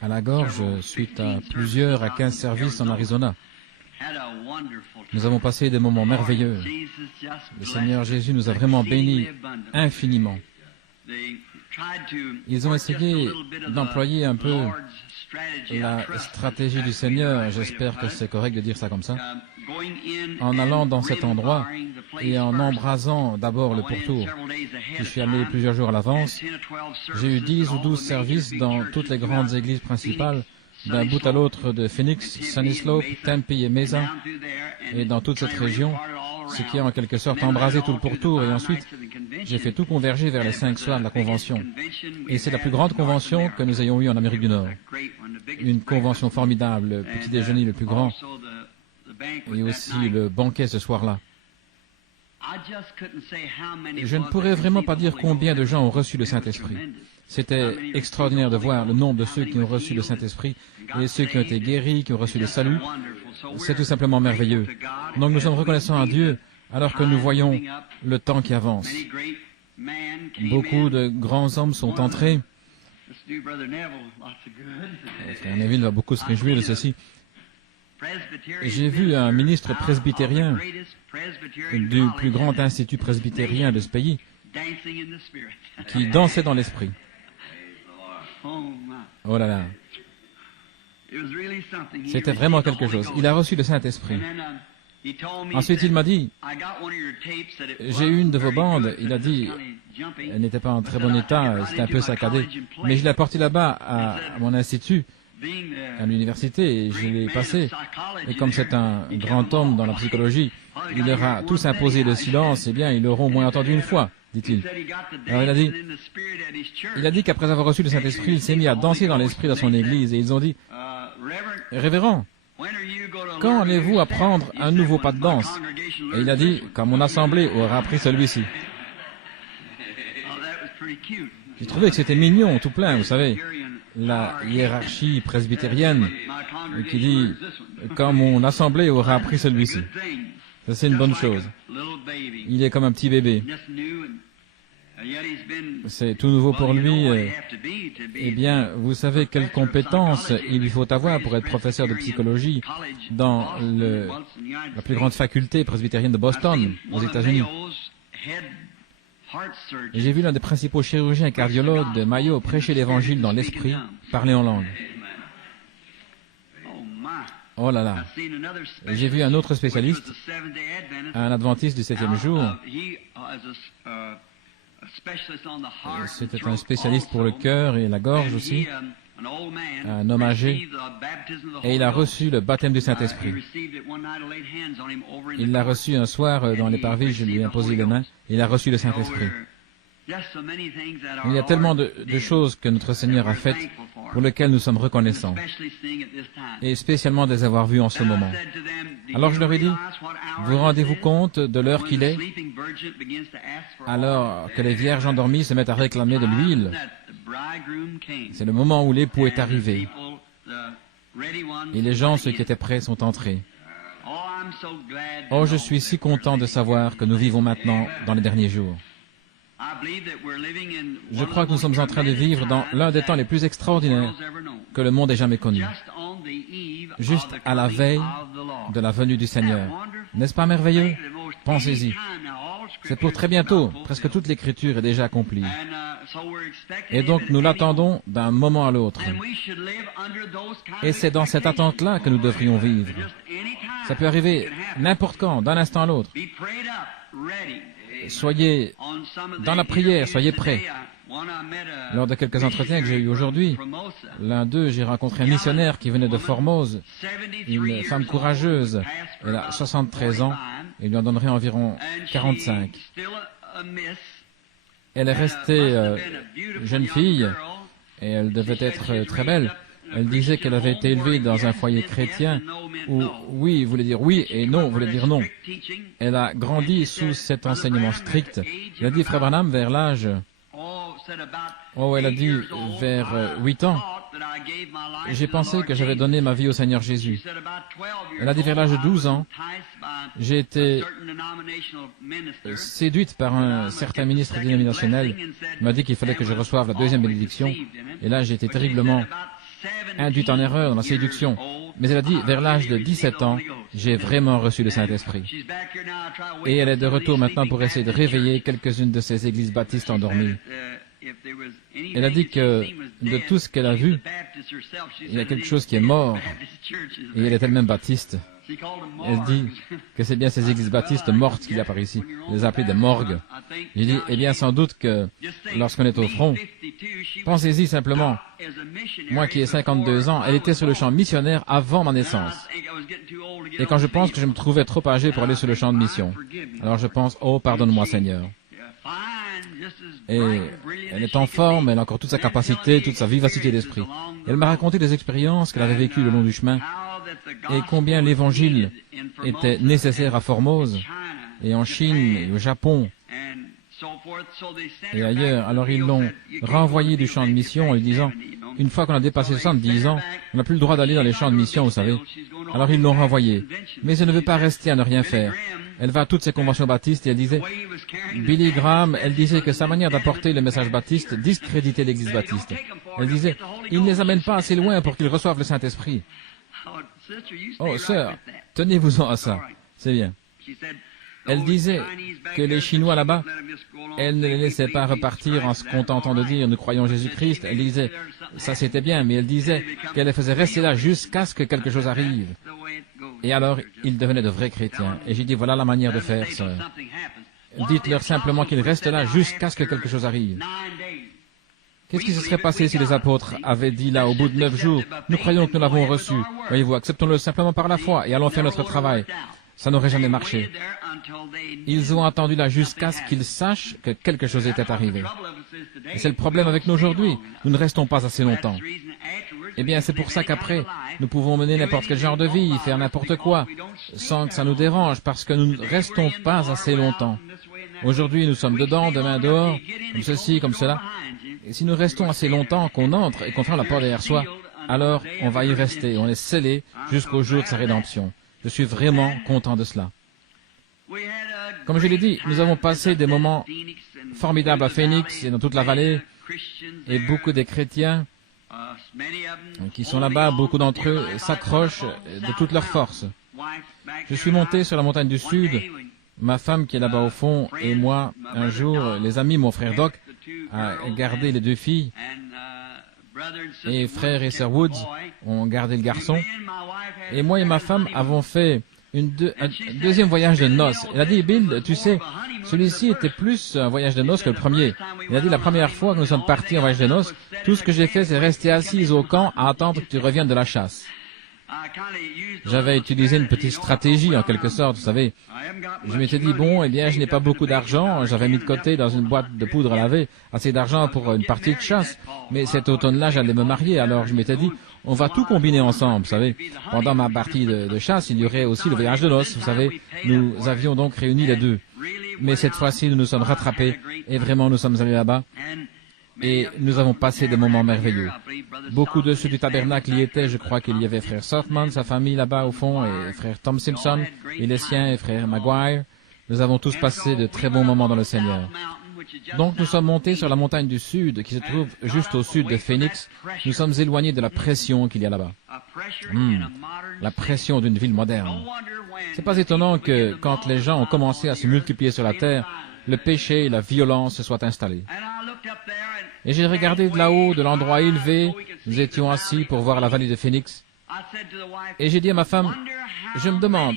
à la gorge suite à plusieurs à 15 services en Arizona. Nous avons passé des moments merveilleux. Le Seigneur Jésus nous a vraiment bénis infiniment. Ils ont essayé d'employer un peu la stratégie du Seigneur, j'espère que c'est correct de dire ça comme ça, en allant dans cet endroit et en embrasant d'abord le pourtour. Je suis allé plusieurs jours à l'avance. J'ai eu 10 ou 12 services dans toutes les grandes églises principales, d'un bout à l'autre de Phoenix, Sunny Slope, Tempe et Mesa, et dans toute cette région, ce qui a en quelque sorte embrasé tout le pourtour, et ensuite j'ai fait tout converger vers les 5 soirs de la convention. Et c'est la plus grande convention que nous ayons eue en Amérique du Nord. Une convention formidable, le petit déjeuner le plus grand, et aussi le banquet ce soir-là. Je ne pourrais vraiment pas dire combien de gens ont reçu le Saint-Esprit. C'était extraordinaire de voir le nombre de ceux qui ont reçu le Saint-Esprit et ceux qui ont été guéris, qui ont reçu le salut. C'est tout simplement merveilleux. Donc nous sommes reconnaissants à Dieu alors que nous voyons le temps qui avance. Beaucoup de grands hommes sont entrés. Frère Neville va beaucoup se réjouir de ceci. J'ai vu un ministre presbytérien du plus grand institut presbytérien de ce pays qui dansait dans l'esprit. Oh là là. C'était vraiment quelque chose. Il a reçu le Saint-Esprit. Ensuite, il m'a dit, j'ai eu une de vos bandes. Il a dit, elle n'était pas en très bon état, c'était un peu saccadé. Mais je l'ai apportée là-bas à mon institut, à l'université, et je l'ai passé. Et comme c'est un grand homme dans la psychologie, il leur a tous imposé le silence, eh bien, ils l'auront au moins entendu une fois, dit-il. Alors il a dit qu'après avoir reçu le Saint-Esprit, il s'est mis à danser dans l'esprit dans son église, et ils ont dit, révérend, quand allez-vous apprendre un nouveau pas de danse? Et il a dit, quand mon assemblée aura appris celui-ci. J'ai trouvé que c'était mignon, tout plein, vous savez, la hiérarchie presbytérienne qui dit, quand mon assemblée aura appris celui-ci. Ça, c'est une bonne chose. Il est comme un petit bébé. C'est tout nouveau pour lui. Eh bien, vous savez quelles compétences il lui faut avoir pour être professeur de psychologie dans la plus grande faculté presbytérienne de Boston, aux États-Unis. J'ai vu l'un des principaux chirurgiens cardiologues de Mayo prêcher l'évangile dans l'esprit, parler en langue. Oh là là. J'ai vu un autre spécialiste, un adventiste du 7e jour. C'était un spécialiste pour le cœur et la gorge aussi, un homme âgé, et il a reçu le baptême du Saint-Esprit. Il l'a reçu un soir dans les parvis, je lui ai imposé les mains, et il a reçu le Saint-Esprit. Il y a tellement de choses que notre Seigneur a faites pour lesquelles nous sommes reconnaissants, et spécialement de les avoir vues en ce moment. Alors je leur ai dit, vous rendez-vous compte de l'heure qu'il est, alors que les vierges endormies se mettent à réclamer de l'huile. C'est le moment où l'époux est arrivé, et les gens, ceux qui étaient prêts, sont entrés. Oh, je suis si content de savoir que nous vivons maintenant dans les derniers jours. Je crois que nous sommes en train de vivre dans l'un des temps les plus extraordinaires que le monde ait jamais connu, juste à la veille de la venue du Seigneur. N'est-ce pas merveilleux? Pensez-y. C'est pour très bientôt. Presque toute l'Écriture est déjà accomplie. Et donc nous l'attendons d'un moment à l'autre. Et c'est dans cette attente-là que nous devrions vivre. Ça peut arriver n'importe quand, d'un instant à l'autre. Soyez dans la prière, soyez prêts. Lors de quelques entretiens que j'ai eus aujourd'hui, l'un d'eux, j'ai rencontré un missionnaire qui venait de Formose, une femme courageuse. Elle a 73 ans et lui en donnerait environ 45. Elle est restée jeune fille et elle devait être très belle. Elle disait qu'elle avait été élevée dans un foyer chrétien où oui voulait dire oui et non voulait dire non. Elle a grandi sous cet enseignement strict. Elle a dit, Frère Branham, vers l'âge... Oh, elle a dit, vers 8 ans, j'ai pensé que j'avais donné ma vie au Seigneur Jésus. Elle a dit vers l'âge de 12 ans, j'ai été séduite par un certain ministre dénominationnel. Il m'a dit qu'il fallait que je reçoive la deuxième bénédiction. Et là, j'ai été terriblement induite en erreur dans la séduction. Mais elle a dit, vers l'âge de 17 ans, j'ai vraiment reçu le Saint-Esprit. Et elle est de retour maintenant pour essayer de réveiller quelques-unes de ces églises baptistes endormies. Elle a dit que de tout ce qu'elle a vu, il y a quelque chose qui est mort, et elle est elle-même baptiste. Elle dit que c'est bien ces églises baptistes mortes qu'il y a par ici. Elle les a appelées des morgues. J'ai dit, eh bien sans doute que lorsqu'on est au front, pensez-y simplement, moi qui ai 52 ans, elle était sur le champ missionnaire avant ma naissance. Et quand je pense que je me trouvais trop âgé pour aller sur le champ de mission, alors je pense, oh pardonne-moi Seigneur. Et elle est en forme, elle a encore toute sa capacité, toute sa vivacité d'esprit. Elle m'a raconté des expériences qu'elle avait vécues le long du chemin et combien l'évangile était nécessaire à Formose et en Chine et au Japon et ailleurs. Alors ils l'ont renvoyé du champ de mission en lui disant, une fois qu'on a dépassé 70 ans, on n'a plus le droit d'aller dans les champs de mission, vous savez. Alors ils l'ont renvoyée. Mais elle ne veut pas rester à ne rien faire. Elle va à toutes ces conventions baptistes et elle disait, Billy Graham, elle disait que sa manière d'apporter le message baptiste discréditait l'église baptiste. Elle disait, il ne les amène pas assez loin pour qu'ils reçoivent le Saint-Esprit. Oh, sœur, tenez-vous-en à ça. C'est bien. Elle disait que les Chinois là-bas, elle ne les laissait pas repartir en se contentant de dire « nous croyons Jésus-Christ ». Elle disait, ça c'était bien, mais elle disait qu'elle les faisait rester là jusqu'à ce que quelque chose arrive. Et alors, ils devenaient de vrais chrétiens. Et j'ai dit, voilà la manière de faire, sœur. Dites-leur simplement qu'ils restent là jusqu'à ce que quelque chose arrive. Qu'est-ce qui se serait passé si les apôtres avaient dit là, au bout de 9 jours, nous croyons que nous l'avons reçu. Voyez-vous, acceptons-le simplement par la foi et allons faire notre travail. Ça n'aurait jamais marché. Ils ont attendu là jusqu'à ce qu'ils sachent que quelque chose était arrivé. Et c'est le problème avec nous aujourd'hui. Nous ne restons pas assez longtemps. Eh bien, c'est pour ça qu'après, nous pouvons mener n'importe quel genre de vie, faire n'importe quoi, sans que ça nous dérange, parce que nous ne restons pas assez longtemps. Aujourd'hui, nous sommes dedans, demain dehors, comme ceci, comme cela. Et si nous restons assez longtemps, qu'on entre et qu'on ferme la porte derrière soi, alors on va y rester. On est scellé jusqu'au jour de sa rédemption. Je suis vraiment content de cela. Comme je l'ai dit, nous avons passé des moments formidables à Phoenix et dans toute la vallée, et beaucoup des chrétiens qui sont là-bas, beaucoup d'entre eux s'accrochent de toute leur force. Je suis monté sur la montagne du Sud, ma femme qui est là-bas au fond, et moi, un jour, les amis, mon frère Doc, a gardé les 2 filles, et frère et sœur Woods ont gardé le garçon, et moi et ma femme avons fait un deuxième voyage de noces. Elle a dit, Bill, tu sais, celui-ci était plus un voyage de noces que le premier. Il a dit, la première fois que nous sommes partis en voyage de noces, tout ce que j'ai fait, c'est rester assise au camp à attendre que tu reviennes de la chasse. J'avais utilisé une petite stratégie, en quelque sorte, vous savez. Je m'étais dit, bon, eh bien, je n'ai pas beaucoup d'argent. J'avais mis de côté dans une boîte de poudre à laver assez d'argent pour une partie de chasse. Mais cet automne-là, j'allais me marier. Alors, je m'étais dit, on va tout combiner ensemble, vous savez. Pendant ma partie de chasse, il y aurait aussi le voyage de noces, vous savez. Nous avions donc réuni les deux. Mais cette fois-ci, nous nous sommes rattrapés. Et vraiment, nous sommes allés là-bas. Et nous avons passé des moments merveilleux. Beaucoup de ceux du tabernacle y étaient. Je crois qu'il y avait frère Softman, sa famille là-bas au fond, et frère Tom Simpson, et les siens, et frère Maguire. Nous avons tous passé de très bons moments dans le Seigneur. Donc nous sommes montés sur la montagne du Sud, qui se trouve juste au sud de Phoenix. Nous sommes éloignés de la pression qu'il y a là-bas. La pression d'une ville moderne. C'est pas étonnant que, quand les gens ont commencé à se multiplier sur la terre, le péché et la violence se soient installés. Et j'ai regardé de là-haut, de l'endroit élevé, nous étions assis pour voir la vallée de Phoenix. Et j'ai dit à ma femme, je me demande,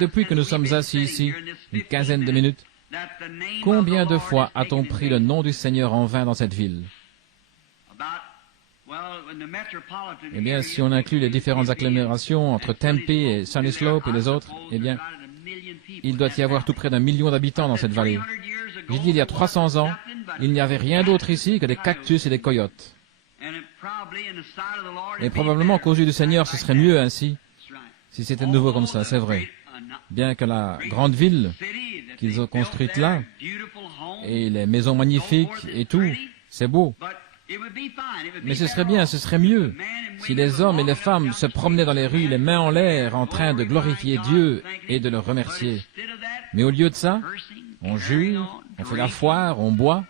depuis que nous sommes assis ici, une quinzaine de minutes, combien de fois a-t-on pris le nom du Seigneur en vain dans cette ville? Eh bien, si on inclut les différentes agglomérations entre Tempe et Sunny Slope et les autres, eh bien, il doit y avoir tout près d'1 million d'habitants dans cette vallée. J'ai dit, il y a 300 ans, il n'y avait rien d'autre ici que des cactus et des coyotes. Et probablement qu'aux yeux du Seigneur, ce serait mieux ainsi, si c'était de nouveau comme ça, c'est vrai. Bien que la grande ville qu'ils ont construite là, et les maisons magnifiques et tout, c'est beau. Mais ce serait bien, ce serait mieux si les hommes et les femmes se promenaient dans les rues les mains en l'air en train de glorifier Dieu et de le remercier. Mais au lieu de ça, on jure, on fait la foire, on boit.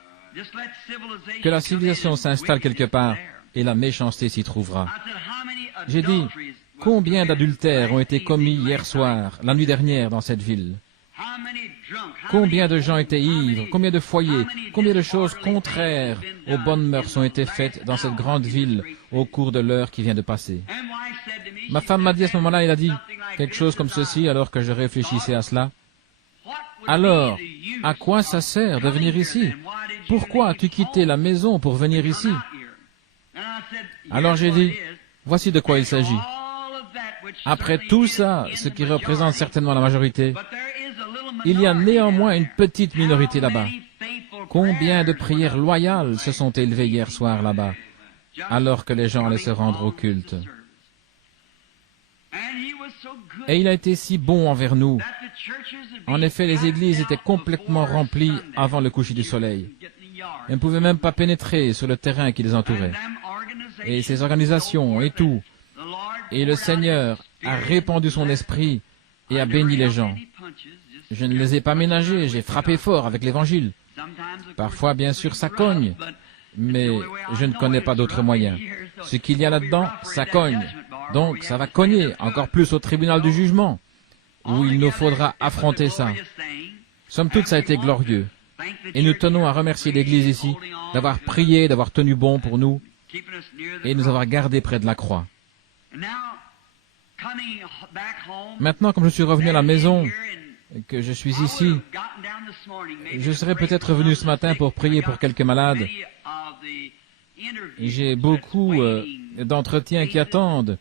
Que la civilisation s'installe quelque part et la méchanceté s'y trouvera. J'ai dit, combien d'adultères ont été commis hier soir, la nuit dernière dans cette ville? Combien de gens étaient ivres, combien de foyers, combien de choses contraires aux bonnes mœurs ont été faites dans cette grande ville au cours de l'heure qui vient de passer. Ma femme m'a dit à ce moment-là, elle a dit quelque chose comme ceci alors que je réfléchissais à cela. Alors, à quoi ça sert de venir ici? Pourquoi as-tu quitté la maison pour venir ici? Alors j'ai dit, voici de quoi il s'agit. Après tout ça, ce qui représente certainement la majorité, il y a néanmoins une petite minorité là-bas. Combien de prières loyales se sont élevées hier soir là-bas, alors que les gens allaient se rendre au culte. Et il a été si bon envers nous. En effet, les églises étaient complètement remplies avant le coucher du soleil. Elles ne pouvaient même pas pénétrer sur le terrain qui les entourait. Et ces organisations et tout. Et le Seigneur a répandu son esprit et a béni les gens. Je ne les ai pas ménagés, j'ai frappé fort avec l'Évangile. Parfois, bien sûr, ça cogne, mais je ne connais pas d'autres moyens. Ce qu'il y a là-dedans, ça cogne. Donc, ça va cogner encore plus au tribunal du jugement, où il nous faudra affronter ça. Somme toute, ça a été glorieux. Et nous tenons à remercier l'Église ici d'avoir prié, d'avoir tenu bon pour nous et de nous avoir gardés près de la croix. Maintenant, comme je suis revenu à la maison, que je suis ici, je serais peut-être venu ce matin pour prier pour quelques malades. J'ai beaucoup d'entretiens qui attendent.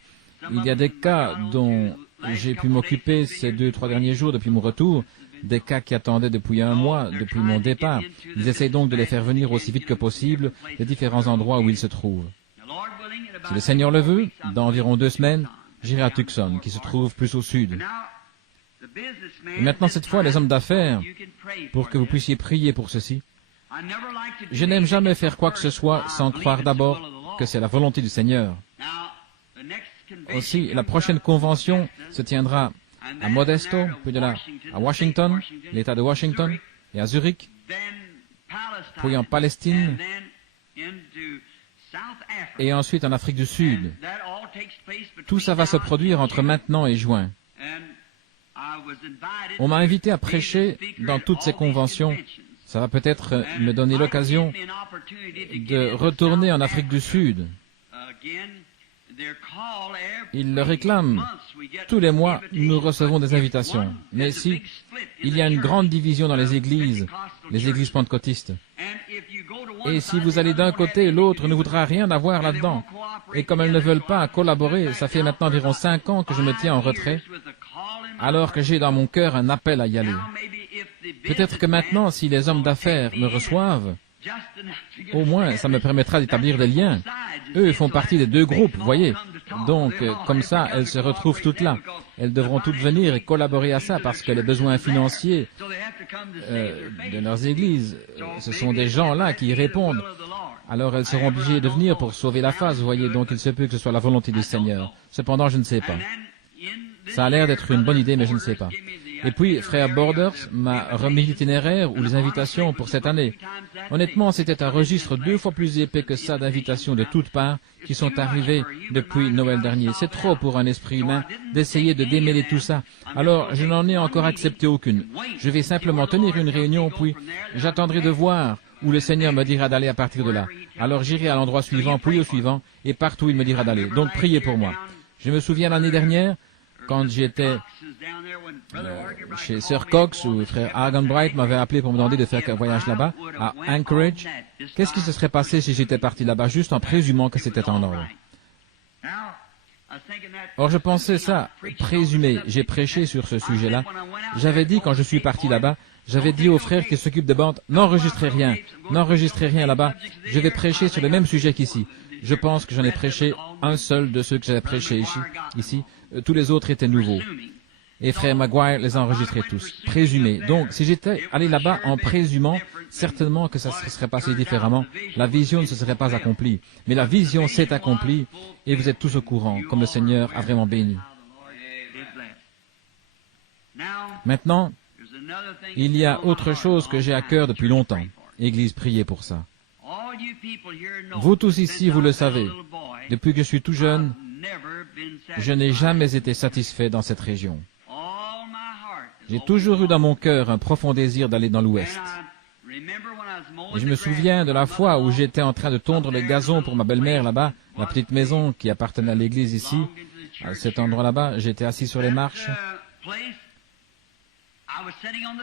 Il y a des cas dont j'ai pu m'occuper ces 2-3 derniers jours depuis mon retour, des cas qui attendaient depuis un mois, depuis mon départ. Ils essayent donc de les faire venir aussi vite que possible des différents endroits où ils se trouvent. Si le Seigneur le veut, dans environ 2 semaines, j'irai à Tucson, qui se trouve plus au sud. Et maintenant, cette fois, les hommes d'affaires, pour que vous puissiez prier pour ceci. Je n'aime jamais faire quoi que ce soit sans croire d'abord que c'est la volonté du Seigneur. Aussi, la prochaine convention se tiendra à Modesto, puis de là à Washington, l'État de Washington, et à Zurich, puis en Palestine, et ensuite en Afrique du Sud. Tout ça va se produire entre maintenant et juin. On m'a invité à prêcher dans toutes ces conventions. Ça va peut-être me donner l'occasion de retourner en Afrique du Sud. Ils le réclament. Tous les mois, nous recevons des invitations. Mais si il y a une grande division dans les églises pentecôtistes, et si vous allez d'un côté, l'autre ne voudra rien avoir là-dedans. Et comme elles ne veulent pas collaborer, ça fait maintenant environ 5 ans que je me tiens en retrait, alors que j'ai dans mon cœur un appel à y aller. Peut-être que maintenant, si les hommes d'affaires me reçoivent, au moins, ça me permettra d'établir des liens. Eux font partie des 2 groupes, vous voyez. Donc, comme ça, elles se retrouvent toutes là. Elles devront toutes venir et collaborer à ça parce que les besoins financiers de leurs églises, ce sont des gens là qui y répondent. Alors, elles seront obligées de venir pour sauver la face, vous voyez. Donc, il se peut que ce soit la volonté du Seigneur. Cependant, je ne sais pas. Ça a l'air d'être une bonne idée, mais je ne sais pas. Et puis, frère Borders m'a remis l'itinéraire ou les invitations pour cette année. Honnêtement, c'était un registre 2 fois plus épais que ça d'invitations de toutes parts qui sont arrivées depuis Noël dernier. C'est trop pour un esprit humain d'essayer de démêler tout ça. Alors, je n'en ai encore accepté aucune. Je vais simplement tenir une réunion, puis j'attendrai de voir où le Seigneur me dira d'aller à partir de là. Alors, j'irai à l'endroit suivant, puis au suivant, et partout il me dira d'aller. Donc, priez pour moi. Je me souviens l'année dernière, quand j'étais chez Sir Cox, où frère Arganbright m'avait appelé pour me demander de faire un voyage là-bas, à Anchorage. Qu'est-ce qui se serait passé si j'étais parti là-bas, juste en présumant que c'était en ordre? Or, je pensais ça, présumer. J'ai prêché sur ce sujet-là. J'avais dit, quand je suis parti là-bas, j'avais dit aux frères qui s'occupent de bandes, n'enregistrez rien là-bas. Je vais prêcher sur le même sujet qu'ici. Je pense que j'en ai prêché un seul de ceux que j'avais prêché ici. Tous les autres étaient nouveaux. Et frère Maguire les a enregistrés tous. Présumés. Donc, si j'étais allé là-bas en présumant, certainement que ça se serait passé différemment. La vision ne se serait pas accomplie. Mais la vision s'est accomplie et vous êtes tous au courant, comme le Seigneur a vraiment béni. Maintenant, il y a autre chose que j'ai à cœur depuis longtemps. Église, priez pour ça. Vous tous ici, vous le savez, depuis que je suis tout jeune, je n'ai jamais été satisfait dans cette région. J'ai toujours eu dans mon cœur un profond désir d'aller dans l'Ouest. Et je me souviens de la fois où j'étais en train de tondre le gazon pour ma belle-mère là-bas, la petite maison qui appartenait à l'église ici. À cet endroit là-bas, j'étais assis sur les marches.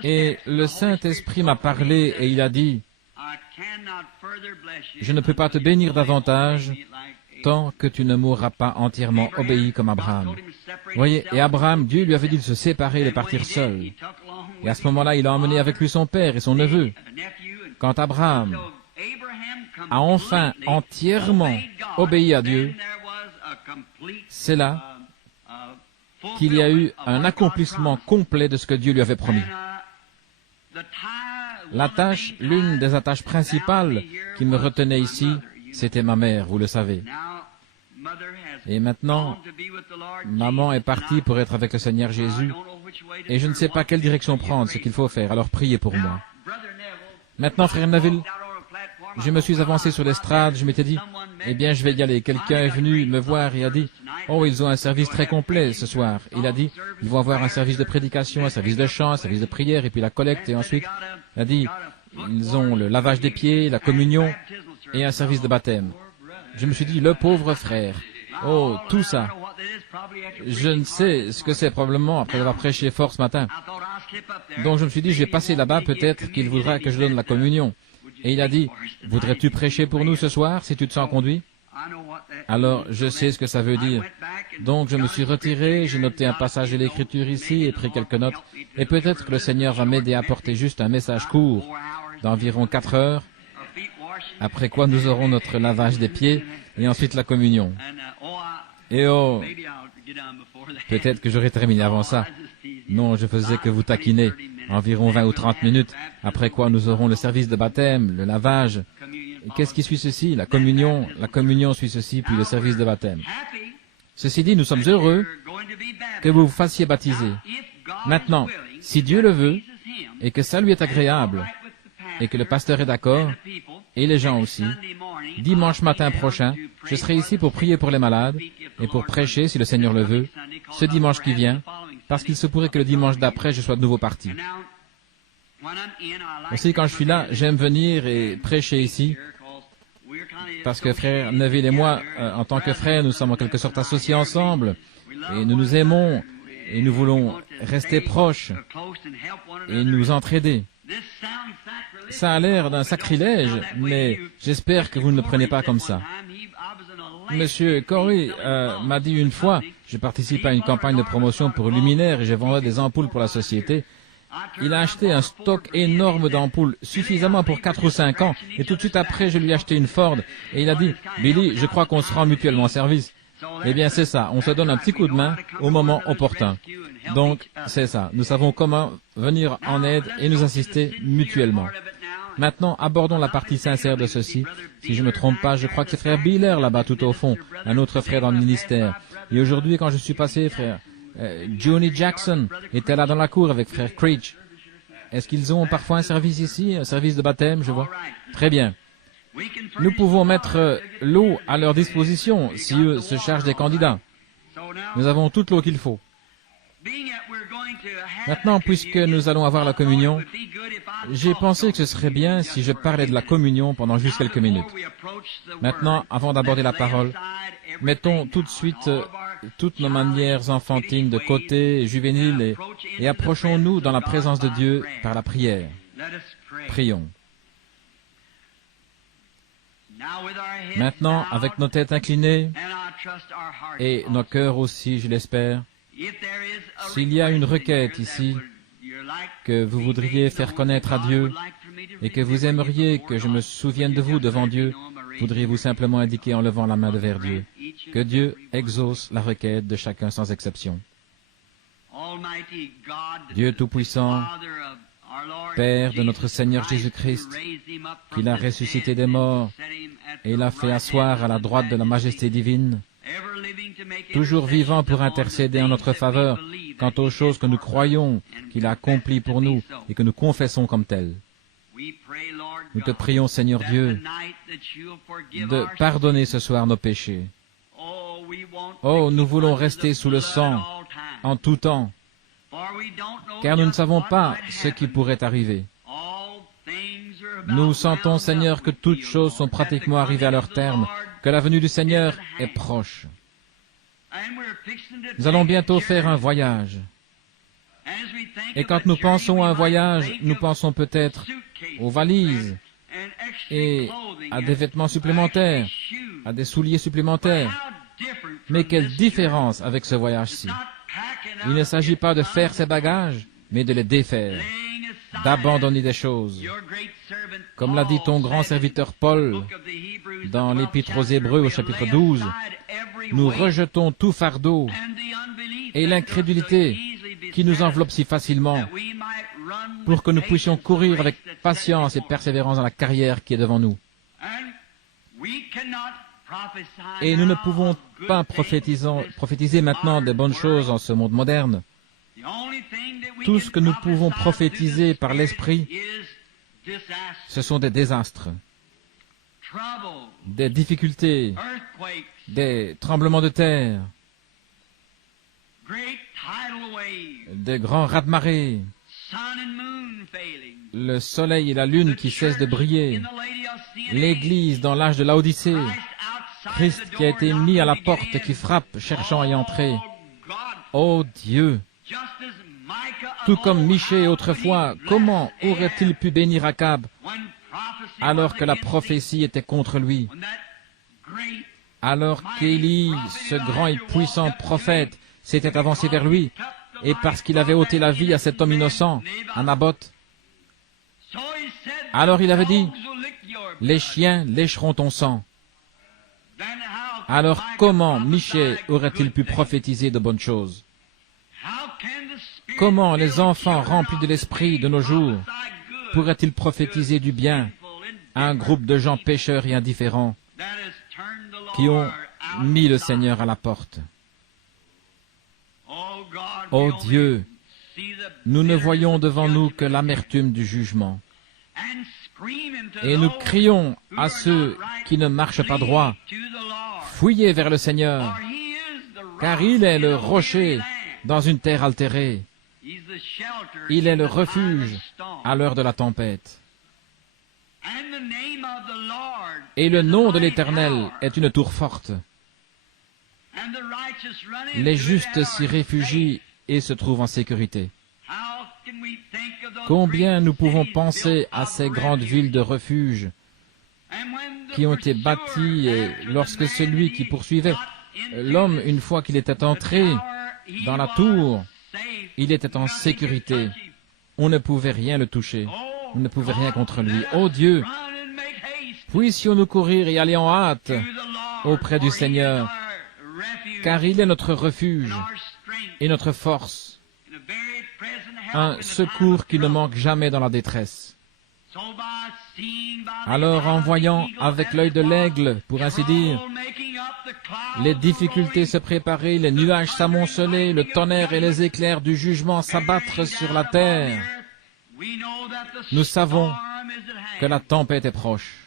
Et le Saint-Esprit m'a parlé et il a dit, « Je ne peux pas te bénir davantage tant que tu ne m'auras pas entièrement obéi comme Abraham. » Voyez, et Abraham, Dieu lui avait dit de se séparer et de partir seul. Et à ce moment-là, il a emmené avec lui son père et son neveu. Quand Abraham a enfin entièrement obéi à Dieu, c'est là qu'il y a eu un accomplissement complet de ce que Dieu lui avait promis. L'attache, l'une des attaches principales qui me retenait ici, c'était ma mère, vous le savez. Et maintenant, maman est partie pour être avec le Seigneur Jésus, et je ne sais pas quelle direction prendre, ce qu'il faut faire, alors priez pour moi. Maintenant, frère Neville, je me suis avancé sur l'estrade, je m'étais dit, eh bien, je vais y aller. Quelqu'un est venu me voir et a dit, oh, ils ont un service très complet ce soir. Il a dit, ils vont avoir un service de prédication, un service de chant, un service de prière, et puis la collecte, et ensuite, il a dit, ils ont le lavage des pieds, la communion, et un service de baptême. Je me suis dit, le pauvre frère, oh, tout ça. Je ne sais ce que c'est probablement après avoir prêché fort ce matin. Donc je me suis dit, je vais passer là-bas, peut-être qu'il voudra que je donne la communion. Et il a dit, voudrais-tu prêcher pour nous ce soir, si tu te sens conduit? Alors, je sais ce que ça veut dire. Donc, je me suis retiré, j'ai noté un passage de l'Écriture ici et pris quelques notes. Et peut-être que le Seigneur va m'aider à apporter juste un message court, d'environ 4 heures, après quoi nous aurons notre lavage des pieds et ensuite la communion. Et oh, peut-être que j'aurai terminé avant ça. Non, je faisais que vous taquiner. Environ 20 ou 30 minutes, après quoi nous aurons le service de baptême, le lavage. Et qu'est-ce qui suit ceci? La communion suit ceci, puis le service de baptême. Ceci dit, nous sommes heureux que vous vous fassiez baptiser. Maintenant, si Dieu le veut, et que ça lui est agréable, et que le pasteur est d'accord, et les gens aussi, dimanche matin prochain, je serai ici pour prier pour les malades, et pour prêcher, si le Seigneur le veut, ce dimanche qui vient, parce qu'il se pourrait que le dimanche d'après, je sois de nouveau parti. Aussi, quand je suis là, j'aime venir et prêcher ici, parce que frère Neville et moi, en tant que frères, nous sommes en quelque sorte associés ensemble, et nous nous aimons, et nous voulons rester proches, et nous entraider. Ça a l'air d'un sacrilège, mais j'espère que vous ne le prenez pas comme ça. Monsieur Corey m'a dit une fois, je participe à une campagne de promotion pour Luminaire et je vendais des ampoules pour la société. Il a acheté un stock énorme d'ampoules, suffisamment pour 4 ou 5 ans, et tout de suite après, je lui ai acheté une Ford, et il a dit, « Billy, je crois qu'on se rend mutuellement service. » Eh bien, c'est ça, on se donne un petit coup de main au moment opportun. Donc, c'est ça, nous savons comment venir en aide et nous assister mutuellement. Maintenant, abordons la partie sincère de ceci. Si je ne me trompe pas, je crois que c'est frère Biller là-bas tout au fond, un autre frère dans le ministère. Et aujourd'hui, quand je suis passé, frère Johnny Jackson était là dans la cour avec frère Creech. Est-ce qu'ils ont parfois un service ici, un service de baptême, je vois? Très bien. Nous pouvons mettre l'eau à leur disposition si eux se chargent des candidats. Nous avons toute l'eau qu'il faut. Maintenant, puisque nous allons avoir la communion, j'ai pensé que ce serait bien si je parlais de la communion pendant juste quelques minutes. Maintenant, avant d'aborder la parole, mettons tout de suite toutes nos manières enfantines de côté, juvéniles, et approchons-nous dans la présence de Dieu par la prière. Prions. Maintenant, avec nos têtes inclinées et nos cœurs aussi, je l'espère, s'il y a une requête ici que vous voudriez faire connaître à Dieu et que vous aimeriez que je me souvienne de vous devant Dieu, voudriez-vous simplement indiquer en levant la main vers Dieu que Dieu exauce la requête de chacun sans exception. Dieu Tout-Puissant, Père de notre Seigneur Jésus-Christ, qu'il a ressuscité des morts et l'a fait asseoir à la droite de la majesté divine, toujours vivant pour intercéder en notre faveur quant aux choses que nous croyons qu'il a accomplies pour nous et que nous confessons comme telles. Nous te prions, Seigneur Dieu, de pardonner ce soir nos péchés. Oh, nous voulons rester sous le sang en tout temps, car nous ne savons pas ce qui pourrait arriver. Nous sentons, Seigneur, que toutes choses sont pratiquement arrivées à leur terme, que la venue du Seigneur est proche. Nous allons bientôt faire un voyage. Et quand nous pensons à un voyage, nous pensons peut-être aux valises et à des vêtements supplémentaires, à des souliers supplémentaires. Mais quelle différence avec ce voyage-ci! Il ne s'agit pas de faire ses bagages, mais de les défaire, d'abandonner des choses. Comme l'a dit ton grand serviteur Paul dans l'Épître aux Hébreux au chapitre 12, nous rejetons tout fardeau et l'incrédulité qui nous enveloppe si facilement pour que nous puissions courir avec patience et persévérance dans la carrière qui est devant nous. Et nous ne pouvons pas prophétiser maintenant de bonnes choses en ce monde moderne. Tout ce que nous pouvons prophétiser par l'Esprit, ce sont des désastres, des difficultés, des tremblements de terre, des grands raz-de-marée, le soleil et la lune qui cessent de briller, l'Église dans l'âge de Laodicée, Christ qui a été mis à la porte qui frappe, cherchant à y entrer. Ô Dieu! Tout comme Michée autrefois, comment aurait-il pu bénir Akab alors que la prophétie était contre lui? Alors qu'Élie, ce grand et puissant prophète, s'était avancé vers lui, et parce qu'il avait ôté la vie à cet homme innocent, à Naboth, alors il avait dit, « Les chiens lécheront ton sang. » Alors comment Michée aurait-il pu prophétiser de bonnes choses? Comment les enfants remplis de l'esprit de nos jours pourraient-ils prophétiser du bien à un groupe de gens pécheurs et indifférents qui ont mis le Seigneur à la porte? Ô Dieu, nous ne voyons devant nous que l'amertume du jugement. Et nous crions à ceux qui ne marchent pas droit, fuyez vers le Seigneur, car il est le rocher dans une terre altérée. Il est le refuge à l'heure de la tempête. Et le nom de l'Éternel est une tour forte. Les justes s'y réfugient et se trouvent en sécurité. Combien nous pouvons penser à ces grandes villes de refuge qui ont été bâties et lorsque celui qui poursuivait l'homme, une fois qu'il était entré dans la tour, il était en sécurité. On ne pouvait rien le toucher. On ne pouvait rien contre lui. Ô Dieu, puissions-nous courir et aller en hâte auprès du Seigneur, car il est notre refuge et notre force, un secours qui ne manque jamais dans la détresse. Alors, en voyant avec l'œil de l'aigle, pour ainsi dire, les difficultés se préparer, les nuages s'amonceler, le tonnerre et les éclairs du jugement s'abattre sur la terre, nous savons que la tempête est proche.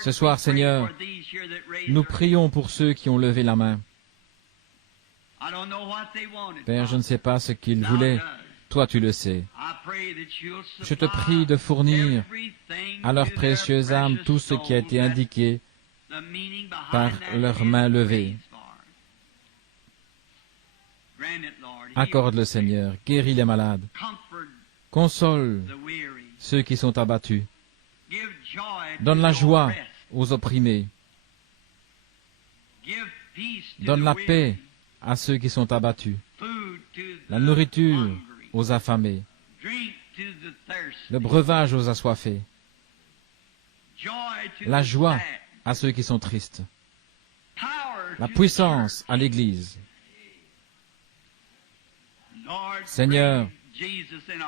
Ce soir, Seigneur, nous prions pour ceux qui ont levé la main. Père, je ne sais pas ce qu'ils voulaient. Toi, tu le sais. Je te prie de fournir à leur précieuse âme tout ce qui a été indiqué par leurs mains levées. Accorde-le, Seigneur. Guéris les malades. Console ceux qui sont abattus. Donne la joie aux opprimés. Donne la paix à ceux qui sont abattus. La nourriture aux affamés. Le breuvage aux assoiffés. La joie à ceux qui sont tristes. La puissance à l'Église. Seigneur,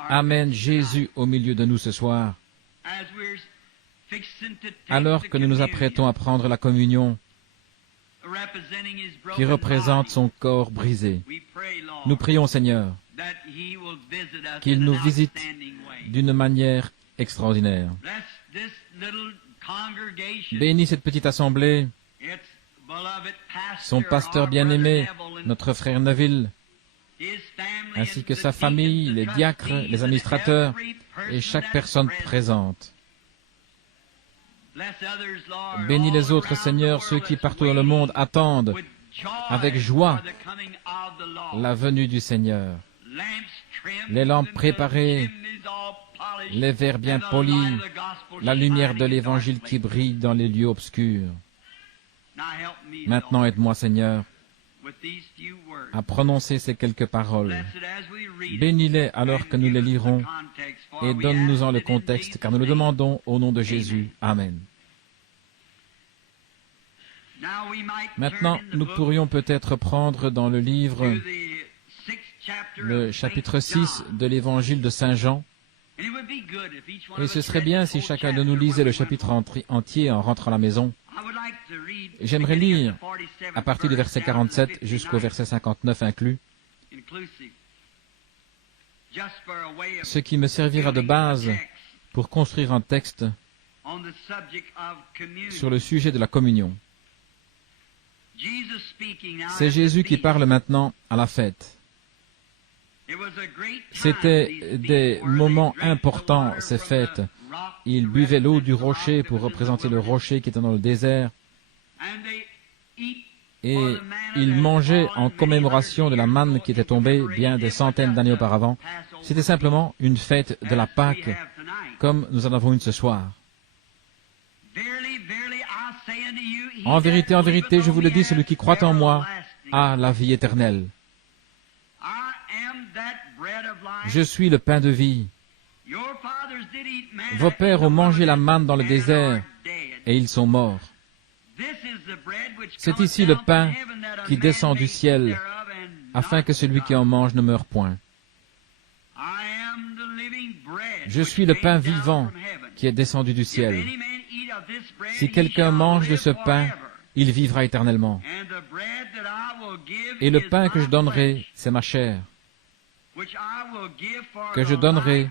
Amène Jésus au milieu de nous ce soir. Alors que nous nous apprêtons à prendre la communion qui représente son corps brisé, nous prions, Seigneur, qu'il nous visite d'une manière extraordinaire. Bénis cette petite assemblée, son pasteur bien-aimé, notre frère Neville, ainsi que sa famille, les diacres, les administrateurs et chaque personne présente. Bénis les autres, Seigneur, ceux qui partout dans le monde attendent avec joie la venue du Seigneur. Les lampes préparées, les verres bien polis, la lumière de l'Évangile qui brille dans les lieux obscurs. Maintenant, aide-moi, Seigneur, à prononcer ces quelques paroles. Bénis-les alors que nous les lirons et donne-nous-en le contexte, car nous le demandons au nom de Jésus. Amen. Maintenant, nous pourrions peut-être prendre dans le livre le chapitre 6 de l'Évangile de Saint Jean. Et ce serait bien si chacun de nous lisait le chapitre entier en rentrant à la maison. J'aimerais lire à partir du verset 47 jusqu'au verset 59 inclus, ce qui me servira de base pour construire un texte sur le sujet de la communion. C'est Jésus qui parle maintenant à la fête. C'était des moments importants, ces fêtes. Ils buvaient l'eau du rocher pour représenter le rocher qui était dans le désert. Et ils mangeaient en commémoration de la manne qui était tombée bien des centaines d'années auparavant. C'était simplement une fête de la Pâque, comme nous en avons une ce soir. En vérité, je vous le dis, celui qui croit en moi a la vie éternelle. Je suis le pain de vie. Vos pères ont mangé la manne dans le désert et ils sont morts. C'est ici le pain qui descend du ciel, afin que celui qui en mange ne meure point. Je suis le pain vivant qui est descendu du ciel. Si quelqu'un mange de ce pain, il vivra éternellement. Et le pain que je donnerai, c'est ma chair, que je donnerai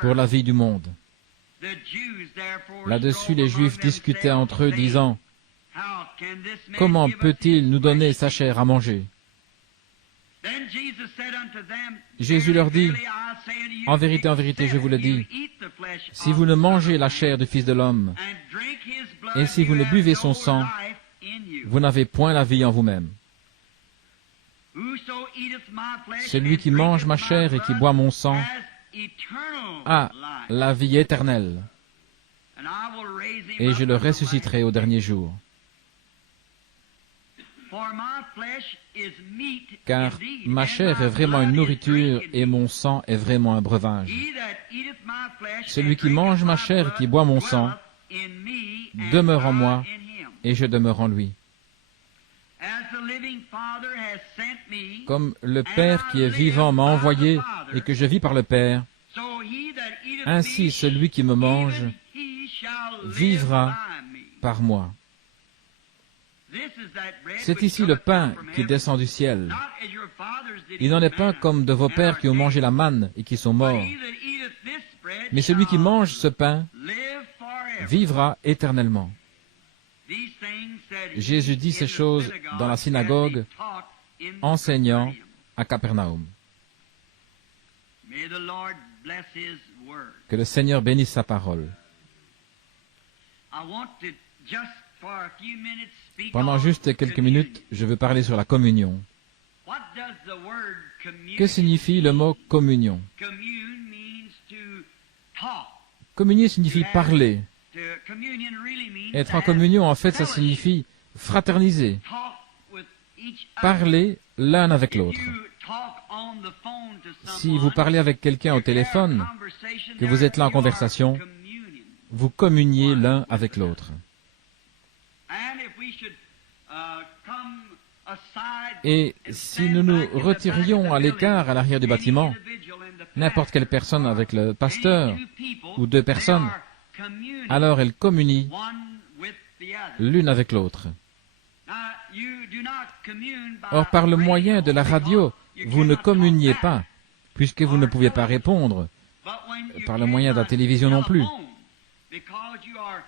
pour la vie du monde. Là-dessus, les Juifs discutaient entre eux, disant, « Comment peut-il nous donner sa chair à manger ?» Jésus leur dit, « En vérité, je vous le dis, si vous ne mangez la chair du Fils de l'homme, et si vous ne buvez son sang, vous n'avez point la vie en vous-même. Celui qui mange ma chair et qui boit mon sang a la vie éternelle, et je le ressusciterai au dernier jour. Car ma chair est vraiment une nourriture et mon sang est vraiment un breuvage. Celui qui mange ma chair et qui boit mon sang demeure en moi et je demeure en lui. Comme le Père qui est vivant m'a envoyé et que je vis par le Père, ainsi celui qui me mange vivra par moi. C'est ici le pain qui descend du ciel. Il n'en est pas comme de vos pères qui ont mangé la manne et qui sont morts. Mais celui qui mange ce pain vivra éternellement. Jésus dit ces choses dans la synagogue, enseignant à Capernaum. Que le Seigneur bénisse sa parole. Pendant juste quelques minutes, je veux parler sur la communion. Que signifie le mot communion? Communier signifie parler. Être en communion, en fait, ça signifie fraterniser. Parler l'un avec l'autre. Si vous parlez avec quelqu'un au téléphone, que vous êtes là en conversation, vous communiez l'un avec l'autre. Et si nous nous retirions à l'écart, à l'arrière du bâtiment, n'importe quelle personne avec le pasteur, ou deux personnes, alors elles communient l'une avec l'autre. Or, par le moyen de la radio, vous ne communiez pas, puisque vous ne pouvez pas répondre, par le moyen de la télévision non plus.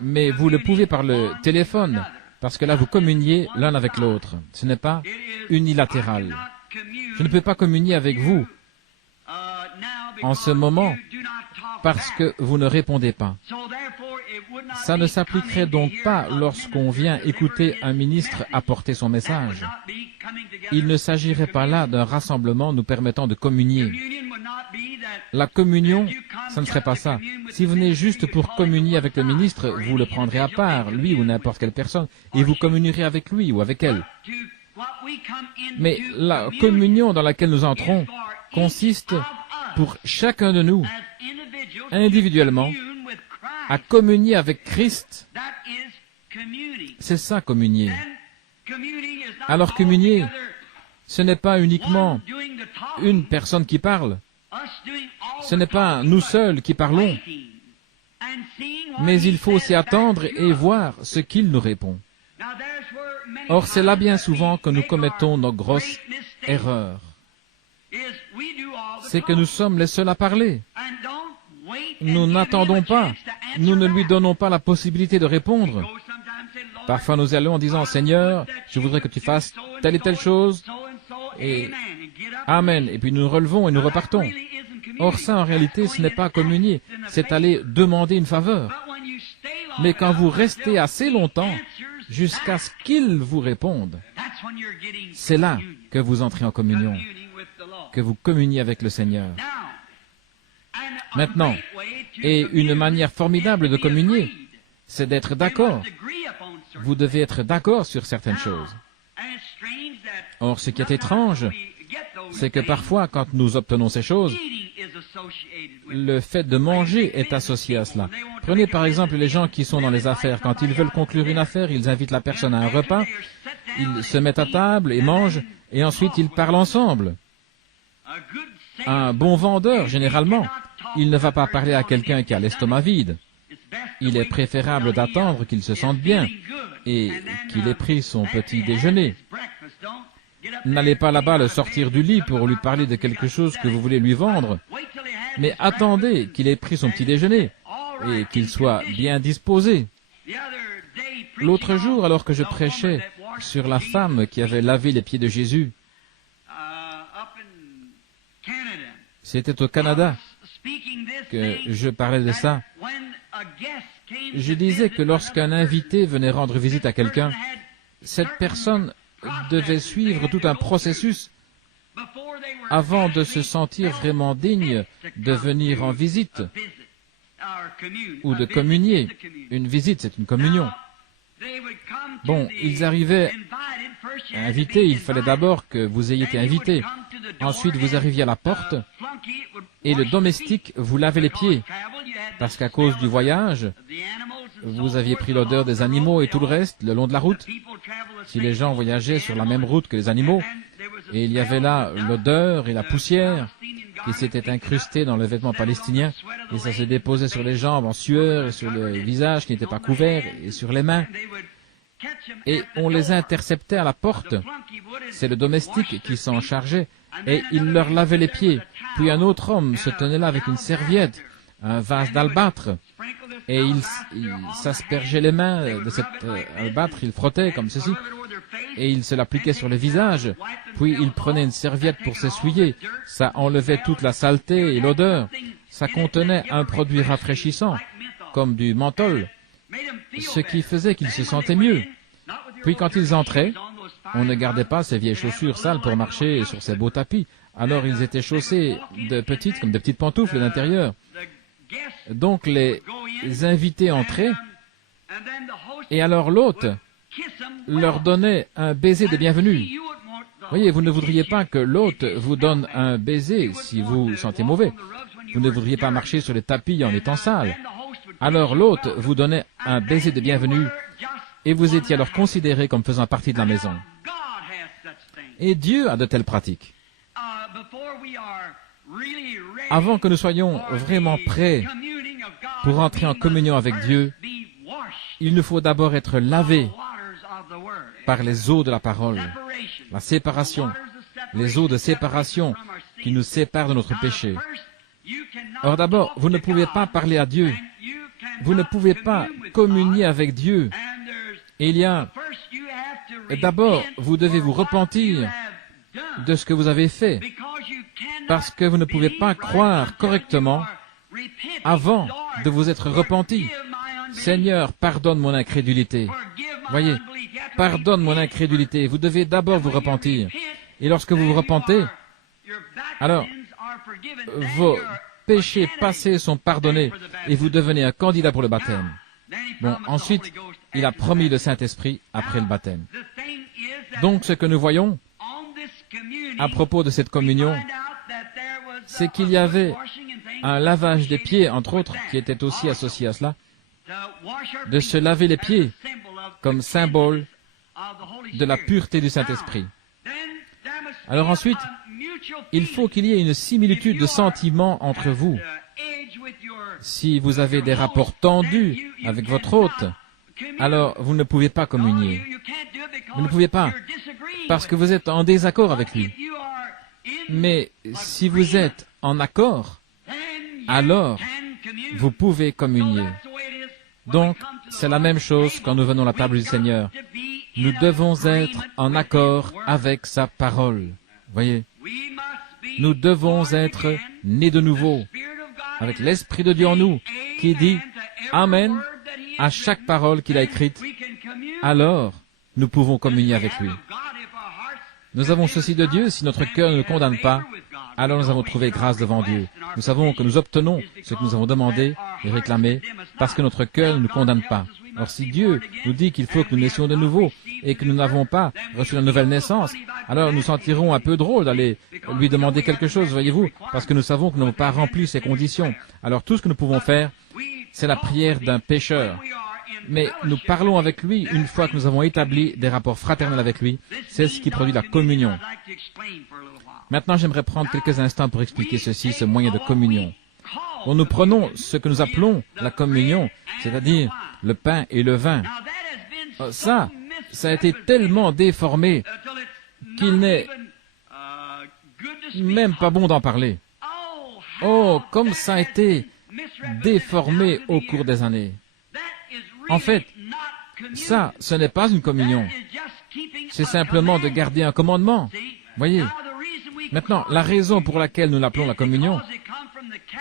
Mais vous le pouvez par le téléphone, parce que là, vous communiez l'un avec l'autre. Ce n'est pas unilatéral. Je ne peux pas communier avec vous en ce moment, parce que vous ne répondez pas. Ça ne s'appliquerait donc pas lorsqu'on vient écouter un ministre apporter son message. Il ne s'agirait pas là d'un rassemblement nous permettant de communier. La communion, ça ne serait pas ça. Si vous venez juste pour communier avec le ministre, vous le prendrez à part, lui ou n'importe quelle personne, et vous communierez avec lui ou avec elle. Mais la communion dans laquelle nous entrons consiste pour chacun de nous, individuellement, à communier avec Christ. C'est ça, communier. Alors, communier, ce n'est pas uniquement une personne qui parle. Ce n'est pas nous seuls qui parlons. Mais il faut aussi attendre et voir ce qu'il nous répond. Or, c'est là bien souvent que nous commettons nos grosses erreurs. C'est que nous sommes les seuls à parler. Nous n'attendons pas. Nous ne lui donnons pas la possibilité de répondre. Parfois, nous allons en disant, « Seigneur, je voudrais que tu fasses telle et telle chose. » Et Amen. Et puis nous nous relevons et nous repartons. Or, ça, en réalité, ce n'est pas communier. C'est aller demander une faveur. Mais quand vous restez assez longtemps, jusqu'à ce qu'il vous réponde, c'est là que vous entrez en communion, que vous communiez avec le Seigneur. Maintenant, et une manière formidable de communier, c'est d'être d'accord. Vous devez être d'accord sur certaines choses. Or, ce qui est étrange, c'est que parfois, quand nous obtenons ces choses, le fait de manger est associé à cela. Prenez par exemple les gens qui sont dans les affaires. Quand ils veulent conclure une affaire, ils invitent la personne à un repas, ils se mettent à table et mangent, et ensuite ils parlent ensemble. Un bon vendeur, généralement, il ne va pas parler à quelqu'un qui a l'estomac vide. Il est préférable d'attendre qu'il se sente bien et qu'il ait pris son petit déjeuner. N'allez pas là-bas le sortir du lit pour lui parler de quelque chose que vous voulez lui vendre, mais attendez qu'il ait pris son petit déjeuner et qu'il soit bien disposé. L'autre jour, alors que je prêchais sur la femme qui avait lavé les pieds de Jésus, c'était au Canada que je parlais de ça. Je disais que lorsqu'un invité venait rendre visite à quelqu'un, cette personne devait suivre tout un processus avant de se sentir vraiment digne de venir en visite ou de communier. Une visite, c'est une communion. Bon, ils arrivaient invités, il fallait d'abord que vous ayez été invité. Ensuite, vous arriviez à la porte et le domestique vous lavait les pieds. Parce qu'à cause du voyage, vous aviez pris l'odeur des animaux et tout le reste le long de la route. Si les gens voyageaient sur la même route que les animaux, et il y avait là l'odeur et la poussière qui s'étaient incrustées dans le vêtement palestinien, et ça se déposait sur les jambes en sueur et sur le visage qui n'était pas couvert et sur les mains. Et on les interceptait à la porte. C'est le domestique qui s'en chargeait, et il leur lavait les pieds. Puis un autre homme se tenait là avec une serviette, un vase d'albâtre, et il s'aspergeait les mains de cet albâtre, il frottait comme ceci, et il se l'appliquait sur le visage, puis il prenait une serviette pour s'essuyer. Ça enlevait toute la saleté et l'odeur. Ça contenait un produit rafraîchissant, comme du menthol, ce qui faisait qu'ils se sentaient mieux. Puis quand ils entraient, on ne gardait pas ces vieilles chaussures sales pour marcher sur ces beaux tapis. Alors ils étaient chaussés de petites, comme de petites pantoufles d'intérieur. Donc les invités entraient, et alors l'hôte leur donnait un baiser de bienvenue. Voyez, vous ne voudriez pas que l'hôte vous donne un baiser si vous vous sentez mauvais. Vous ne voudriez pas marcher sur les tapis en étant sale. Alors l'hôte vous donnait un baiser de bienvenue, et vous étiez alors considéré comme faisant partie de la maison. Et Dieu a de telles pratiques. Avant que nous soyons vraiment prêts pour entrer en communion avec Dieu, il nous faut d'abord être lavés par les eaux de la parole, la séparation, les eaux de séparation qui nous séparent de notre péché. Or d'abord, vous ne pouvez pas parler à Dieu, vous ne pouvez pas communier avec Dieu. D'abord, vous devez vous repentir de ce que vous avez fait, parce que vous ne pouvez pas croire correctement avant de vous être repenti. Seigneur, pardonne mon incrédulité. Voyez, pardonne mon incrédulité. Vous devez d'abord vous repentir. Et lorsque vous vous repentez, alors vos péchés passés sont pardonnés et vous devenez un candidat pour le baptême. Bon, ensuite, il a promis le Saint-Esprit après le baptême. Donc, ce que nous voyons à propos de cette communion, c'est qu'il y avait un lavage des pieds, entre autres, qui était aussi associé à cela, de se laver les pieds comme symbole de la pureté du Saint-Esprit. Alors ensuite, il faut qu'il y ait une similitude de sentiments entre vous. Si vous avez des rapports tendus avec votre hôte, alors vous ne pouvez pas communier. Vous ne pouvez pas, parce que vous êtes en désaccord avec lui. Mais si vous êtes en accord, alors vous pouvez communier. Donc, c'est la même chose quand nous venons à la table du Seigneur. Nous devons être en accord avec sa parole. Voyez, nous devons être nés de nouveau, avec l'Esprit de Dieu en nous, qui dit « Amen » à chaque parole qu'il a écrite. Alors, nous pouvons communier avec lui. Nous avons ceci de Dieu, si notre cœur ne nous condamne pas, alors nous avons trouvé grâce devant Dieu. Nous savons que nous obtenons ce que nous avons demandé et réclamé, parce que notre cœur ne nous condamne pas. Or, si Dieu nous dit qu'il faut que nous naissions de nouveau et que nous n'avons pas reçu la nouvelle naissance, alors nous sentirons un peu drôle d'aller lui demander quelque chose, voyez-vous, parce que nous savons que nous n'avons pas rempli ces conditions. Alors, tout ce que nous pouvons faire, c'est la prière d'un pécheur. Mais nous parlons avec lui une fois que nous avons établi des rapports fraternels avec lui. C'est ce qui produit la communion. Maintenant, j'aimerais prendre quelques instants pour expliquer ceci, ce moyen de communion. Bon, nous prenons ce que nous appelons la communion, c'est-à-dire le pain et le vin. Ça a été tellement déformé qu'il n'est même pas bon d'en parler. Oh, comme ça a été déformé au cours des années. En fait, ça, ce n'est pas une communion. C'est simplement de garder un commandement. Voyez. Maintenant, la raison pour laquelle nous l'appelons la communion,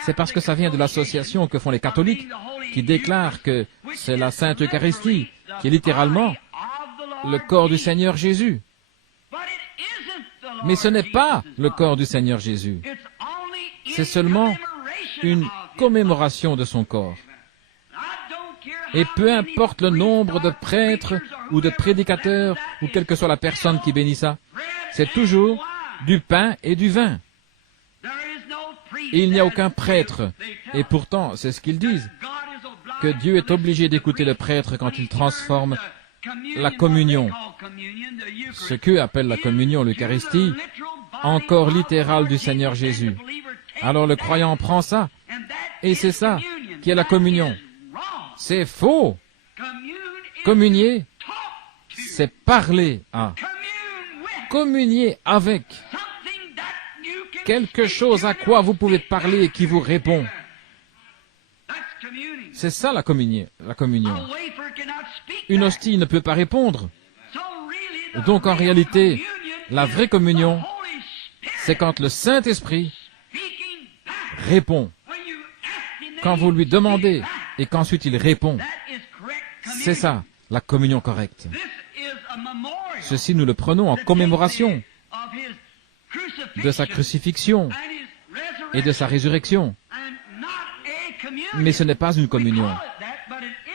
c'est parce que ça vient de l'association que font les catholiques, qui déclarent que c'est la Sainte Eucharistie, qui est littéralement le corps du Seigneur Jésus. Mais ce n'est pas le corps du Seigneur Jésus. C'est seulement une commémoration de son corps. Et peu importe le nombre de prêtres ou de prédicateurs ou quelle que soit la personne qui bénit ça, c'est toujours du pain et du vin. Et il n'y a aucun prêtre. Et pourtant, c'est ce qu'ils disent, que Dieu est obligé d'écouter le prêtre quand il transforme la communion, ce qu'eux appellent la communion, l'Eucharistie, en corps littéral du Seigneur Jésus. Alors le croyant prend ça, et c'est ça qui est la communion. C'est faux. Communier, c'est parler à. Communier avec quelque chose à quoi vous pouvez parler et qui vous répond. C'est ça la communion. Une hostie ne peut pas répondre. Donc en réalité, la vraie communion, c'est quand le Saint-Esprit répond. Quand vous lui demandez et qu'ensuite il répond. C'est ça, la communion correcte. Ceci, nous le prenons en commémoration de sa crucifixion et de sa résurrection. Mais ce n'est pas une communion.